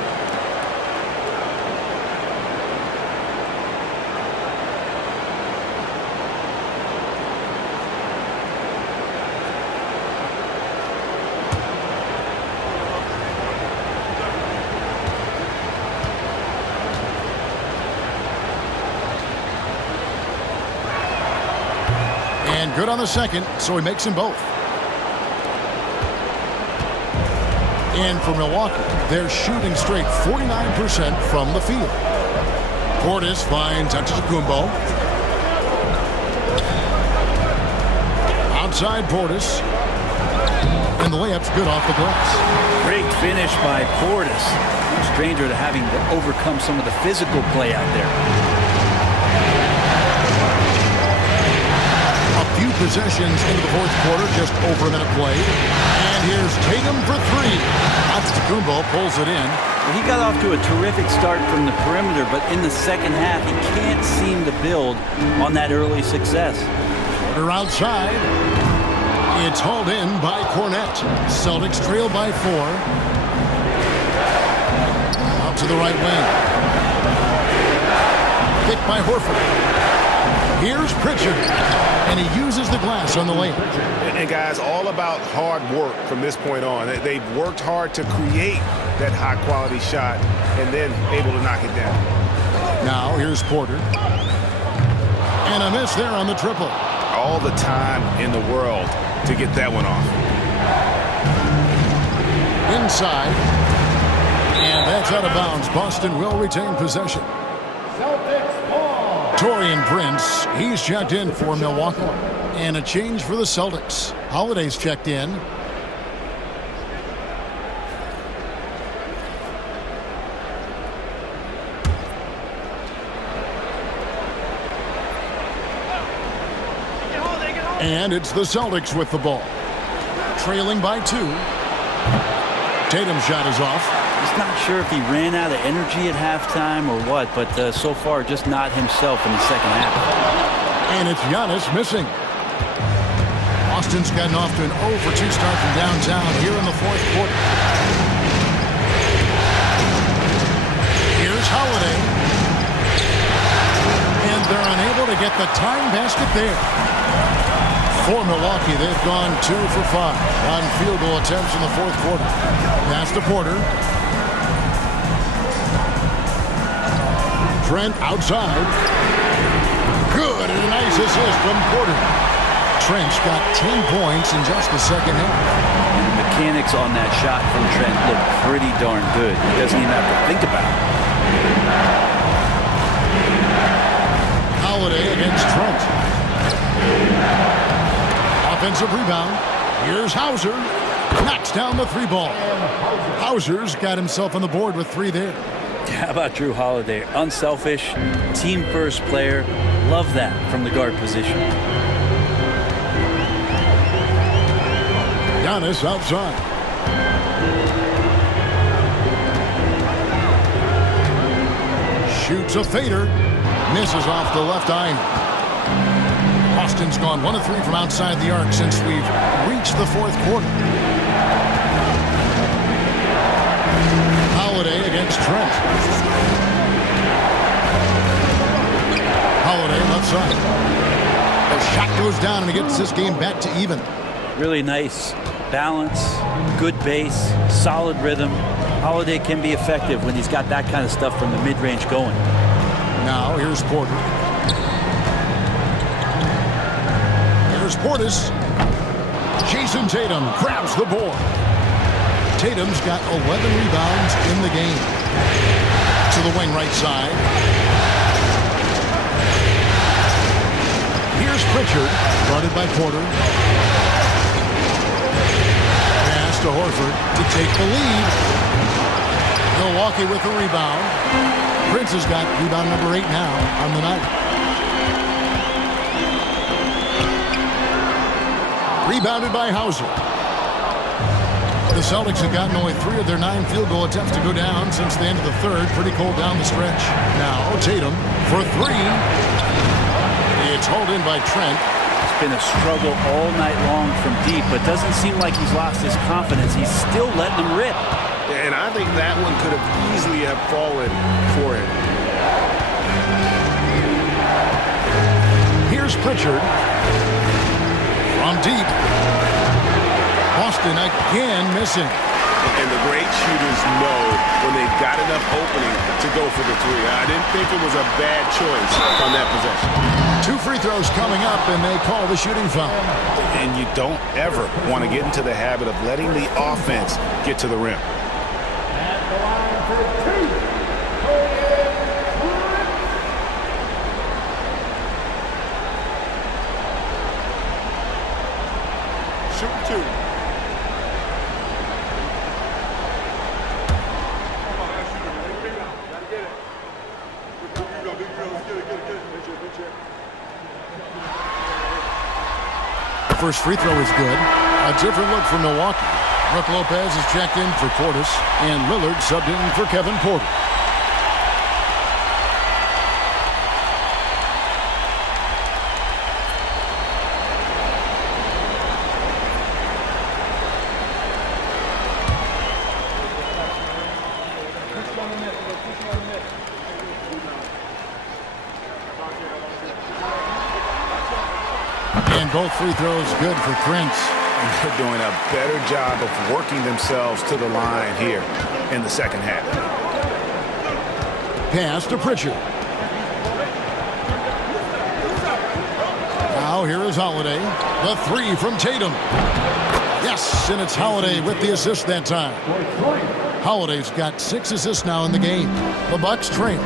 And good on the second, so he makes them both. And for Milwaukee, they're shooting straight 49% from the field. Portis finds Antetokounmpo. Outside Portis. And the layup's good off the glass. Great finish by Portis. No stranger to having to overcome some of the physical play out there. Few possessions into the fourth quarter, just over a minute played. And here's Tatum for three. Antetokounmpo pulls it in. Well, he got off to a terrific start from the perimeter, but in the second half, he can't seem to build on that early success. Porter outside. It's hauled in by Cornette. Celtics trail by 4. Out to the right wing. Hit by Horford. Here's Pritchard, and he uses the glass on the layup. And guys, all about hard work from this point on. They've worked hard to create that high-quality shot and then able to knock it down. Now here's Porter. And a miss there on the triple. All the time in the world to get that one off. Inside. And that's out of bounds. Boston will retain possession. Taurean Prince, he's checked in for Milwaukee. And a change for the Celtics. Holiday's checked in. And it's the Celtics with the ball. Trailing by 2. Tatum's shot is off. Just not sure if he ran out of energy at halftime or what, but so far just not himself in the second half. And it's Giannis missing. Boston's gotten off to an 0 for 2 start from downtown here in the fourth quarter. Here's Holiday. And they're unable to get the tying basket there. For Milwaukee, they've gone 2 for 5 on field goal attempts in the fourth quarter. Pass to Porter. Trent outside. Good, and a nice assist from Porter. Trent's got 10 points in just the second half. And the mechanics on that shot from Trent look pretty darn good. He doesn't even have to think about it. Holiday against Trent. Offensive rebound. Here's Hauser. Knocks down the 3 ball. Hauser's got himself on the board with 3 there. How about Drew Holiday? Unselfish, team-first player. Love that from the guard position. Giannis outside. Shoots a fader. Misses off the left iron. Boston's gone 1 of 3 from outside the arc since we've reached the fourth quarter. Holiday against Trent. Holiday left side. The shot goes down and he gets this game back to even. Really nice balance, good base, solid rhythm. Holiday can be effective when he's got that kind of stuff from the mid-range going. Now here's Porter. Here's Portis. Jason Tatum grabs the board. Tatum's got 11 rebounds in the game. To the wing right side. Here's Pritchard, guarded by Porter. Pass to Horford to take the lead. Milwaukee with the rebound. Prince has got rebound number 8 now on the night. Rebounded by Hauser. The Celtics have gotten only 3 of their 9 field goal attempts to go down since the end of the third. Pretty cold down the stretch. Now Tatum for 3. It's hauled in by Trent. It's been a struggle all night long from deep, but doesn't seem like he's lost his confidence. He's still letting them rip. And I think that one could have easily have fallen for him. Here's Pritchard. From deep. Boston again missing. And the great shooters know when they've got enough opening to go for the 3. I didn't think it was a bad choice on that possession. 2 free throws coming up, and they call the shooting foul. And you don't ever want to get into the habit of letting the offense get to the rim. Shoot 2. First free throw is good. A different look for Milwaukee. Brook Lopez is checked in for Portis, and Lillard subbed in for Kevin Porter. And both free throws good for Prince. They're doing a better job of working themselves to the line here in the second half. Pass to Pritchard. Now here is Holiday. The 3 from Tatum. Yes, and it's Holiday with the assist that time. Holiday's got 6 assists now in the game. The Bucks trail.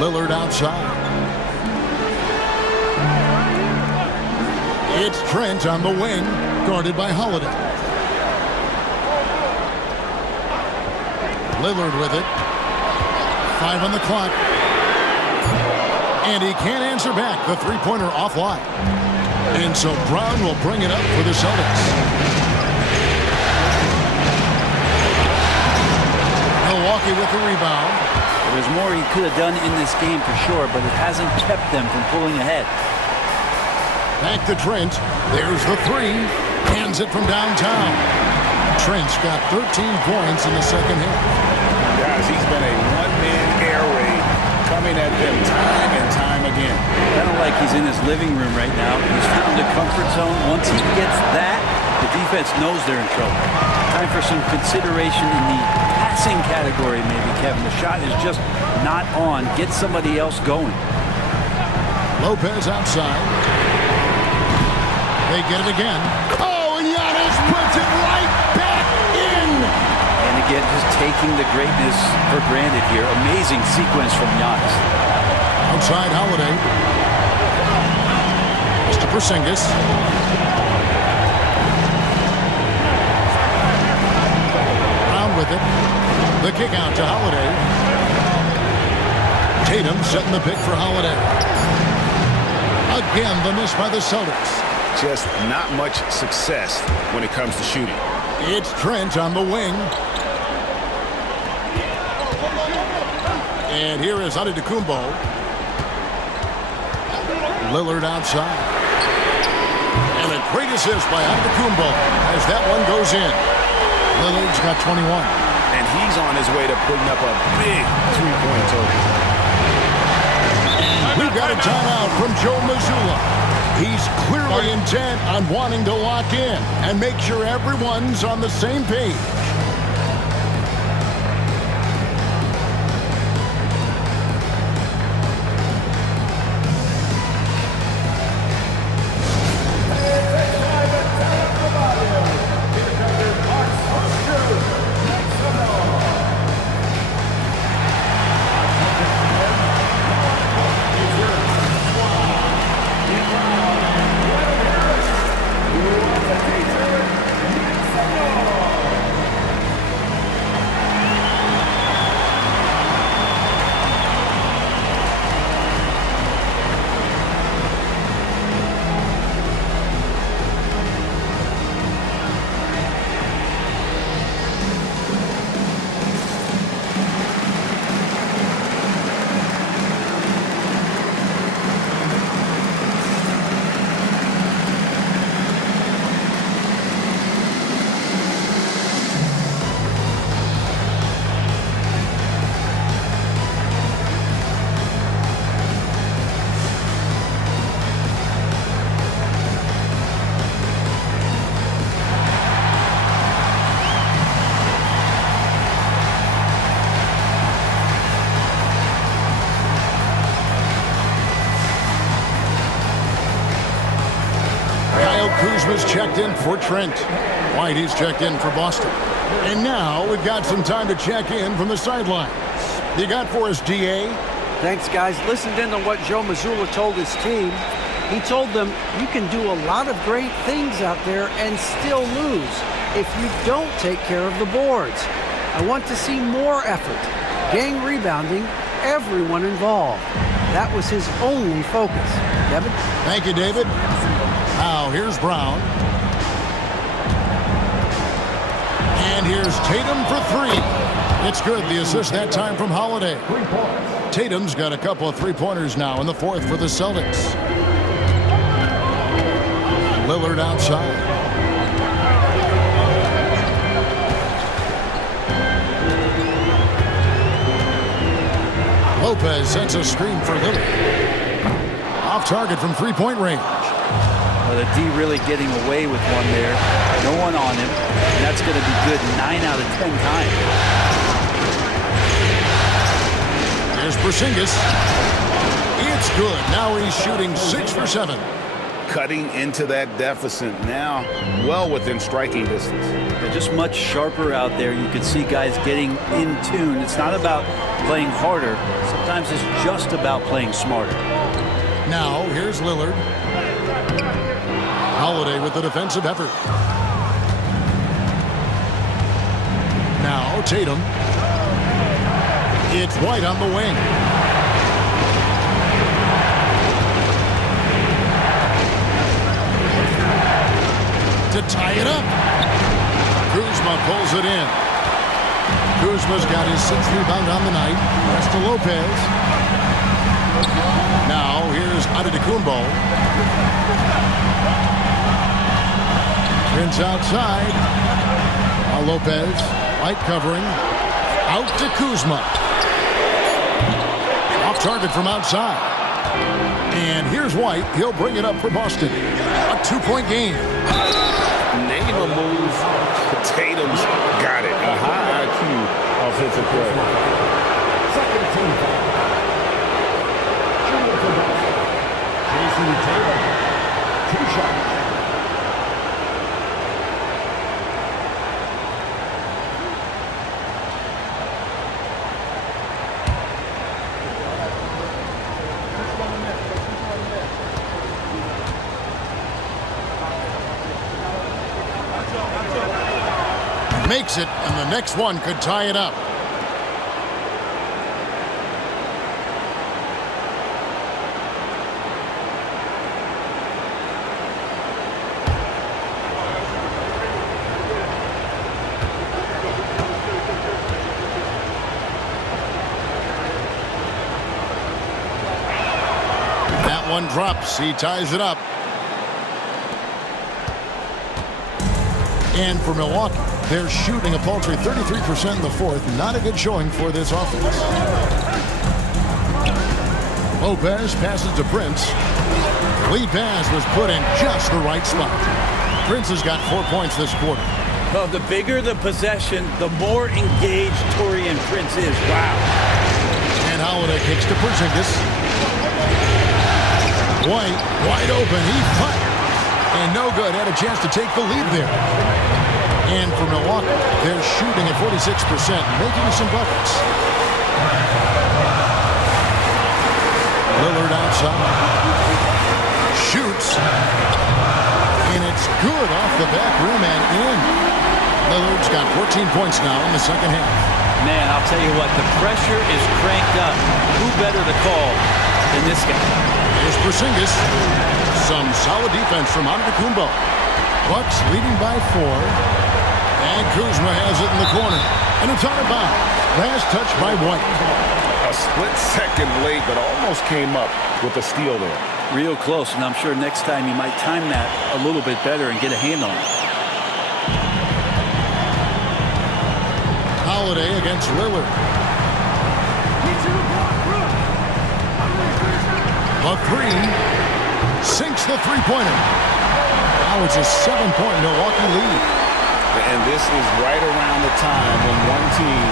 Lillard outside. It's Trent on the wing, guarded by Holiday. Lillard with it. 5 on the clock. And he can't answer back. The three-pointer offline. And so Brown will bring it up for the Celtics. Milwaukee with the rebound. There's more he could have done in this game for sure, but it hasn't kept them from pulling ahead. Back to Trent. There's the 3. Hands it from downtown. Trent's got 13 points in the second half. Guys, he's been a one-man air raid coming at them time and time again. Kind of like he's in his living room right now. He's found a comfort zone. Once he gets that, the defense knows they're in trouble. Time for some consideration in the passing category, maybe, Kevin. The shot is just not on. Get somebody else going. Lopez outside. They get it again. Oh, and Giannis puts it right back in. And again, just taking the greatness for granted here. Amazing sequence from Giannis. Outside Holiday. Mr. Porzingis. Brown with it. The kick out to Holiday. Tatum setting the pick for Holiday. Again, the miss by the Celtics. Just not much success when it comes to shooting. It's Trent on the wing. And here is Antetokounmpo. Lillard outside. And a great assist by Antetokounmpo as that one goes in. Lillard's got 21. And he's on his way to putting up a big three-point total. We've got a timeout from Joe Mazzulla. He's clearly intent on wanting to lock in and make sure everyone's on the same page. Kuzma's checked in for Trent. White, he's checked in for Boston. And now we've got some time to check in from the sidelines. You got for us, DA? Thanks, guys. Listened in to what Joe Mazzulla told his team. He told them, you can do a lot of great things out there and still lose if you don't take care of the boards. I want to see more effort, gang rebounding, everyone involved. That was his only focus. Devin? Thank you, David. Now, here's Brown. And here's Tatum for three. It's good, the assist that time from Holiday. Tatum's got a couple of three-pointers now in the fourth for the Celtics. Lillard outside. Lopez sets a screen for Lillard. Off target from three-point range. Well, the D really getting away with one there. No one on him. And that's going to be good 9 out of 10 times. Here's Porzingis. It's good. Now he's shooting 6 for 7. Cutting into that deficit now, well within striking distance. They're just much sharper out there. You can see guys getting in tune. It's not about playing harder. Sometimes it's just about playing smarter. Now, here's Lillard. Holiday with the defensive effort. Now, Tatum. It's White on the wing. To tie it up. Kuzma pulls it in. Kuzma's got his 6th rebound on the night. That's to Lopez. Now, here's Antetokounmpo. Prince outside. Now Lopez. Light covering. Out to Kuzma. Off target from outside. And here's White. He'll bring it up for Boston. A 2-point game. Name a move. Tatum's got it. A high IQ offensive play. Second team foul. Junior for Boston. Jason Tatum. 2 shots. Makes it, and the next one could tie it up. That one drops. He ties it up. And for Milwaukee, they're shooting a paltry 33% in the fourth. Not a good showing for this offense. Lopez passes to Prince. Lead pass was put in just the right spot. Prince has got 4 points this quarter. Well, the bigger the possession, the more engaged Taurean Prince is. Wow. And Holiday kicks to Porzingis. White, wide open. He fired. And no good. Had a chance to take the lead there. And for Milwaukee, they're shooting at 46%, making some buckets. Lillard outside. Shoots. And it's good off the back rim and in. Lillard's got 14 points now in the second half. Man, I'll tell you what, the pressure is cranked up. Who better to call than this guy? Here's Porzingis. Some solid defense from Antetokounmpo. Bucks leading by 4. And Kuzma has it in the corner. And it's out of bounds. Last touch by White. A split second late, but almost came up with a steal there. Real close, and I'm sure next time you might time that a little bit better and get a hand on it. Holiday against Lillard. A 3. Sinks the three-pointer. Now it's a 7-point Milwaukee lead. And this is right around the time when one team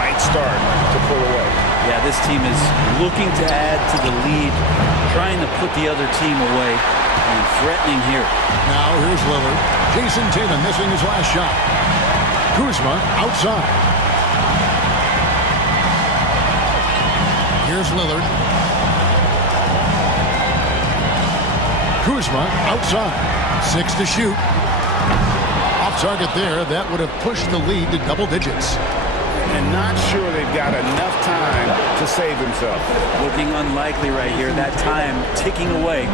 might start to pull away. Yeah, this team is looking to add to the lead, trying to put the other team away. and threatening here. Now here's Lillard. Jason Tatum missing his last shot. Kuzma outside. Here's Lillard. Kuzma outside. 6 to shoot. Off target there. That would have pushed the lead to double digits. And not sure they've got enough time to save themselves. Looking unlikely right here. That time ticking away.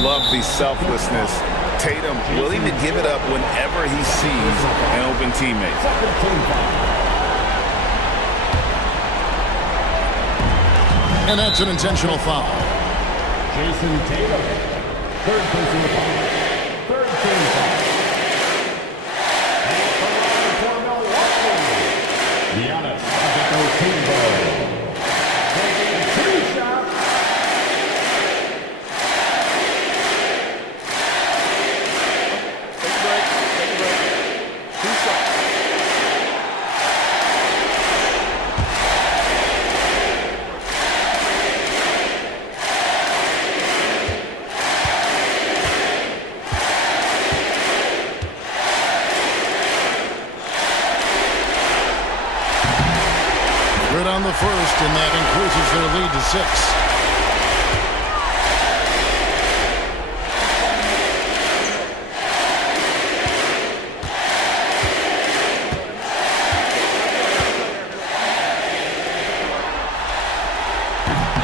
Love the selflessness. Tatum willing to give it up whenever he sees an open teammate. And that's an intentional foul. Jason Tatum. Third personal foul. Third team foul. And for Milwaukee, Giannis Antetokounmpo. Taking 2 shots. Take a break. Take a break. 2 shots. Good on the first, and that increases their lead to 6.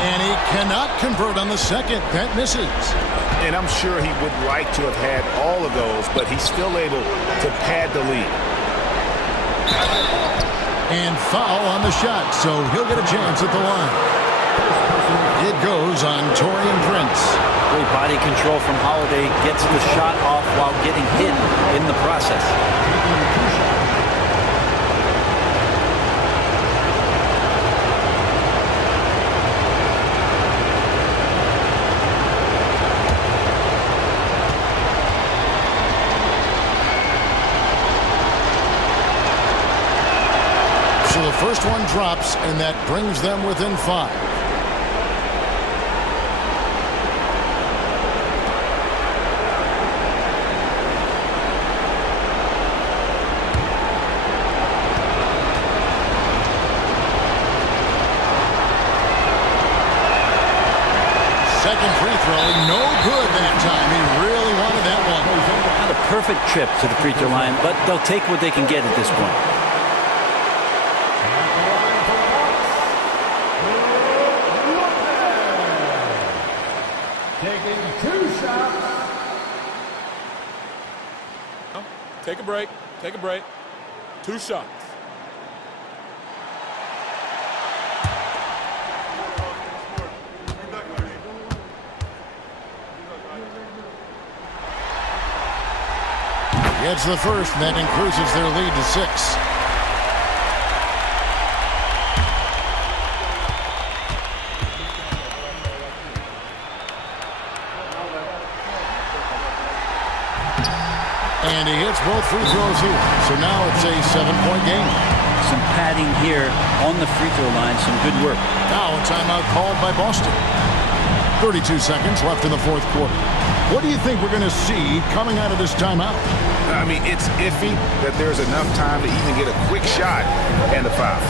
And he cannot convert on the second. That misses. And I'm sure he would like to have had all of those, but he's still able to pad the lead. And foul on the shot, so he'll get a chance at the line. It goes on Taurean Prince. Great body control from Holiday. Gets the shot off while getting hit in the process. So the first one drops, and that brings them within 5. Second free throw, no good that time. He really wanted that one. Not a perfect trip to the free throw line, but they'll take what they can get at this point. Taking 2 shots. Take a break. Take a break. 2 shots. Gets the first, and that increases their lead to 6. And he hits both free throws here. So now it's a 7-point game. Some padding here on the free throw line. Some good work. Now a timeout called by Boston. 32 seconds left in the fourth quarter. What do you think we're going to see coming out of this timeout? I mean, it's iffy that there's enough time to even get a quick shot and a foul.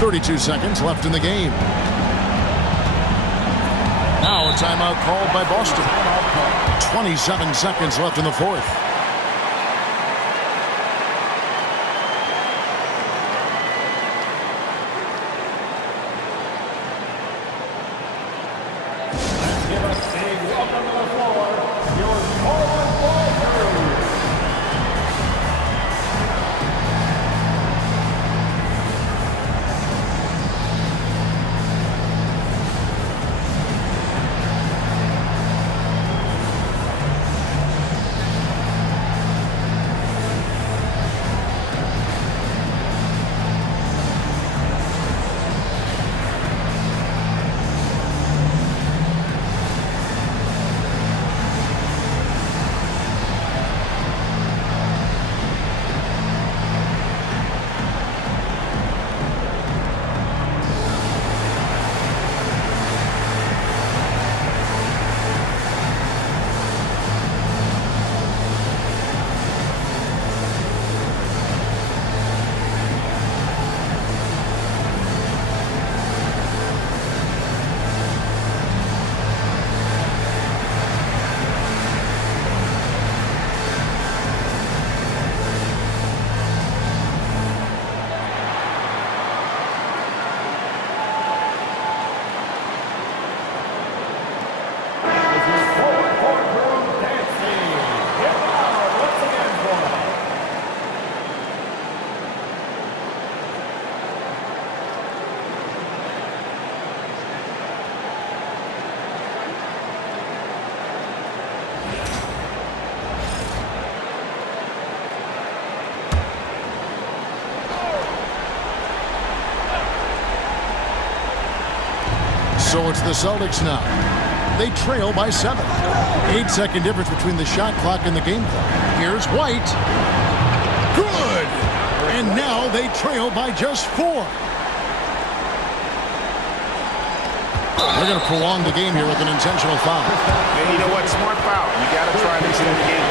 32 seconds left in the game. Now a timeout called by Boston. 27 seconds left in the fourth. Give us a welcome to the floor, your forward ball crew. So it's the Celtics now. They trail by 7. 8-second difference between the shot clock and the game clock. Here's White. Good! And now they trail by just 4. They're going to prolong the game here with an intentional foul. And you know what? Smart foul. You got to try this in the game.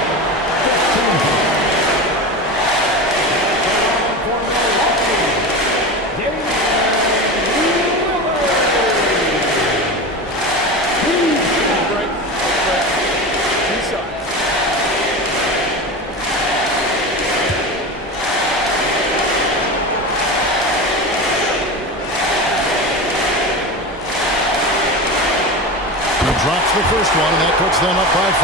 Drops the first one, and that puts them up by 5.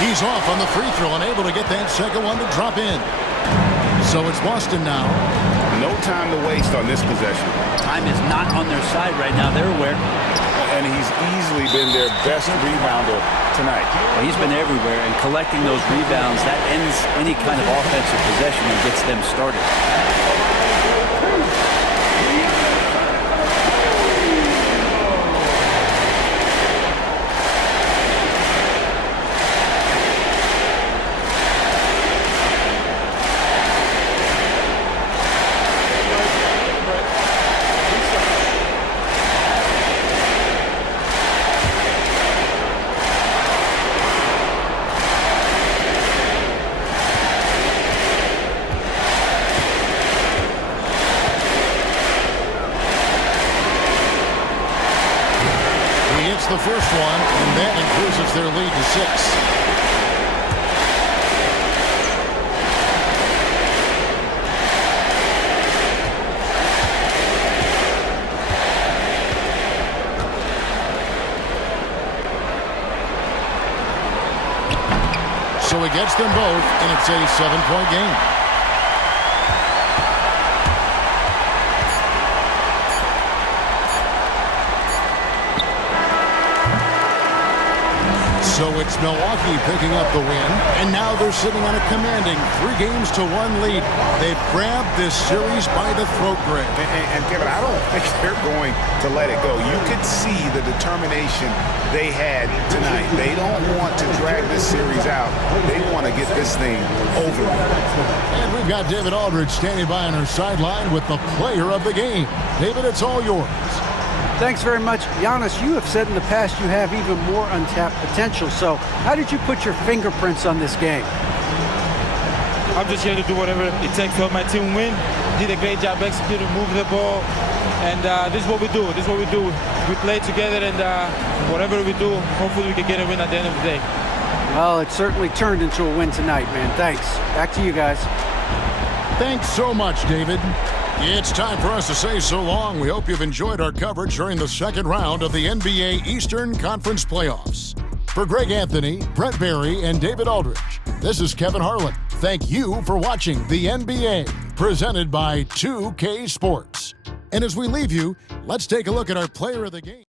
He's off on the free throw and able to get that second one to drop in. So it's Boston now. No time to waste on this possession. Time is not on their side right now. They're aware. And he's easily been their best rebounder tonight. Well, he's been everywhere, and collecting those rebounds, that ends any kind of offensive possession and gets them started. The first one, and that increases their lead to 6. So he gets them both, and it's a 7-point game. So it's Milwaukee picking up the win, and now they're sitting on a commanding 3-1 lead. They've grabbed this series by the throat, Greg. And Kevin, I don't think they're going to let it go. You could see the determination they had tonight. They don't want to drag this series out. They want to get this thing over. And we've got David Aldridge standing by on our sideline with the player of the game. David, it's all yours. Thanks very much. Giannis, you have said in the past you have even more untapped potential. So how did you put your fingerprints on this game? I'm just here to do whatever it takes to help my team win. Did a great job executing, moving the ball. And this is what we do. This is what we do. We play together, and whatever we do, hopefully we can get a win at the end of the day. Well, it certainly turned into a win tonight, man. Thanks. Back to you guys. Thanks so much, David. It's time for us to say so long. We hope you've enjoyed our coverage during the second round of the NBA Eastern Conference Playoffs. For Greg Anthony, Brent Barry, and David Aldridge, this is Kevin Harlan. Thank you for watching the NBA, presented by 2K Sports. And as we leave you, let's take a look at our player of the game.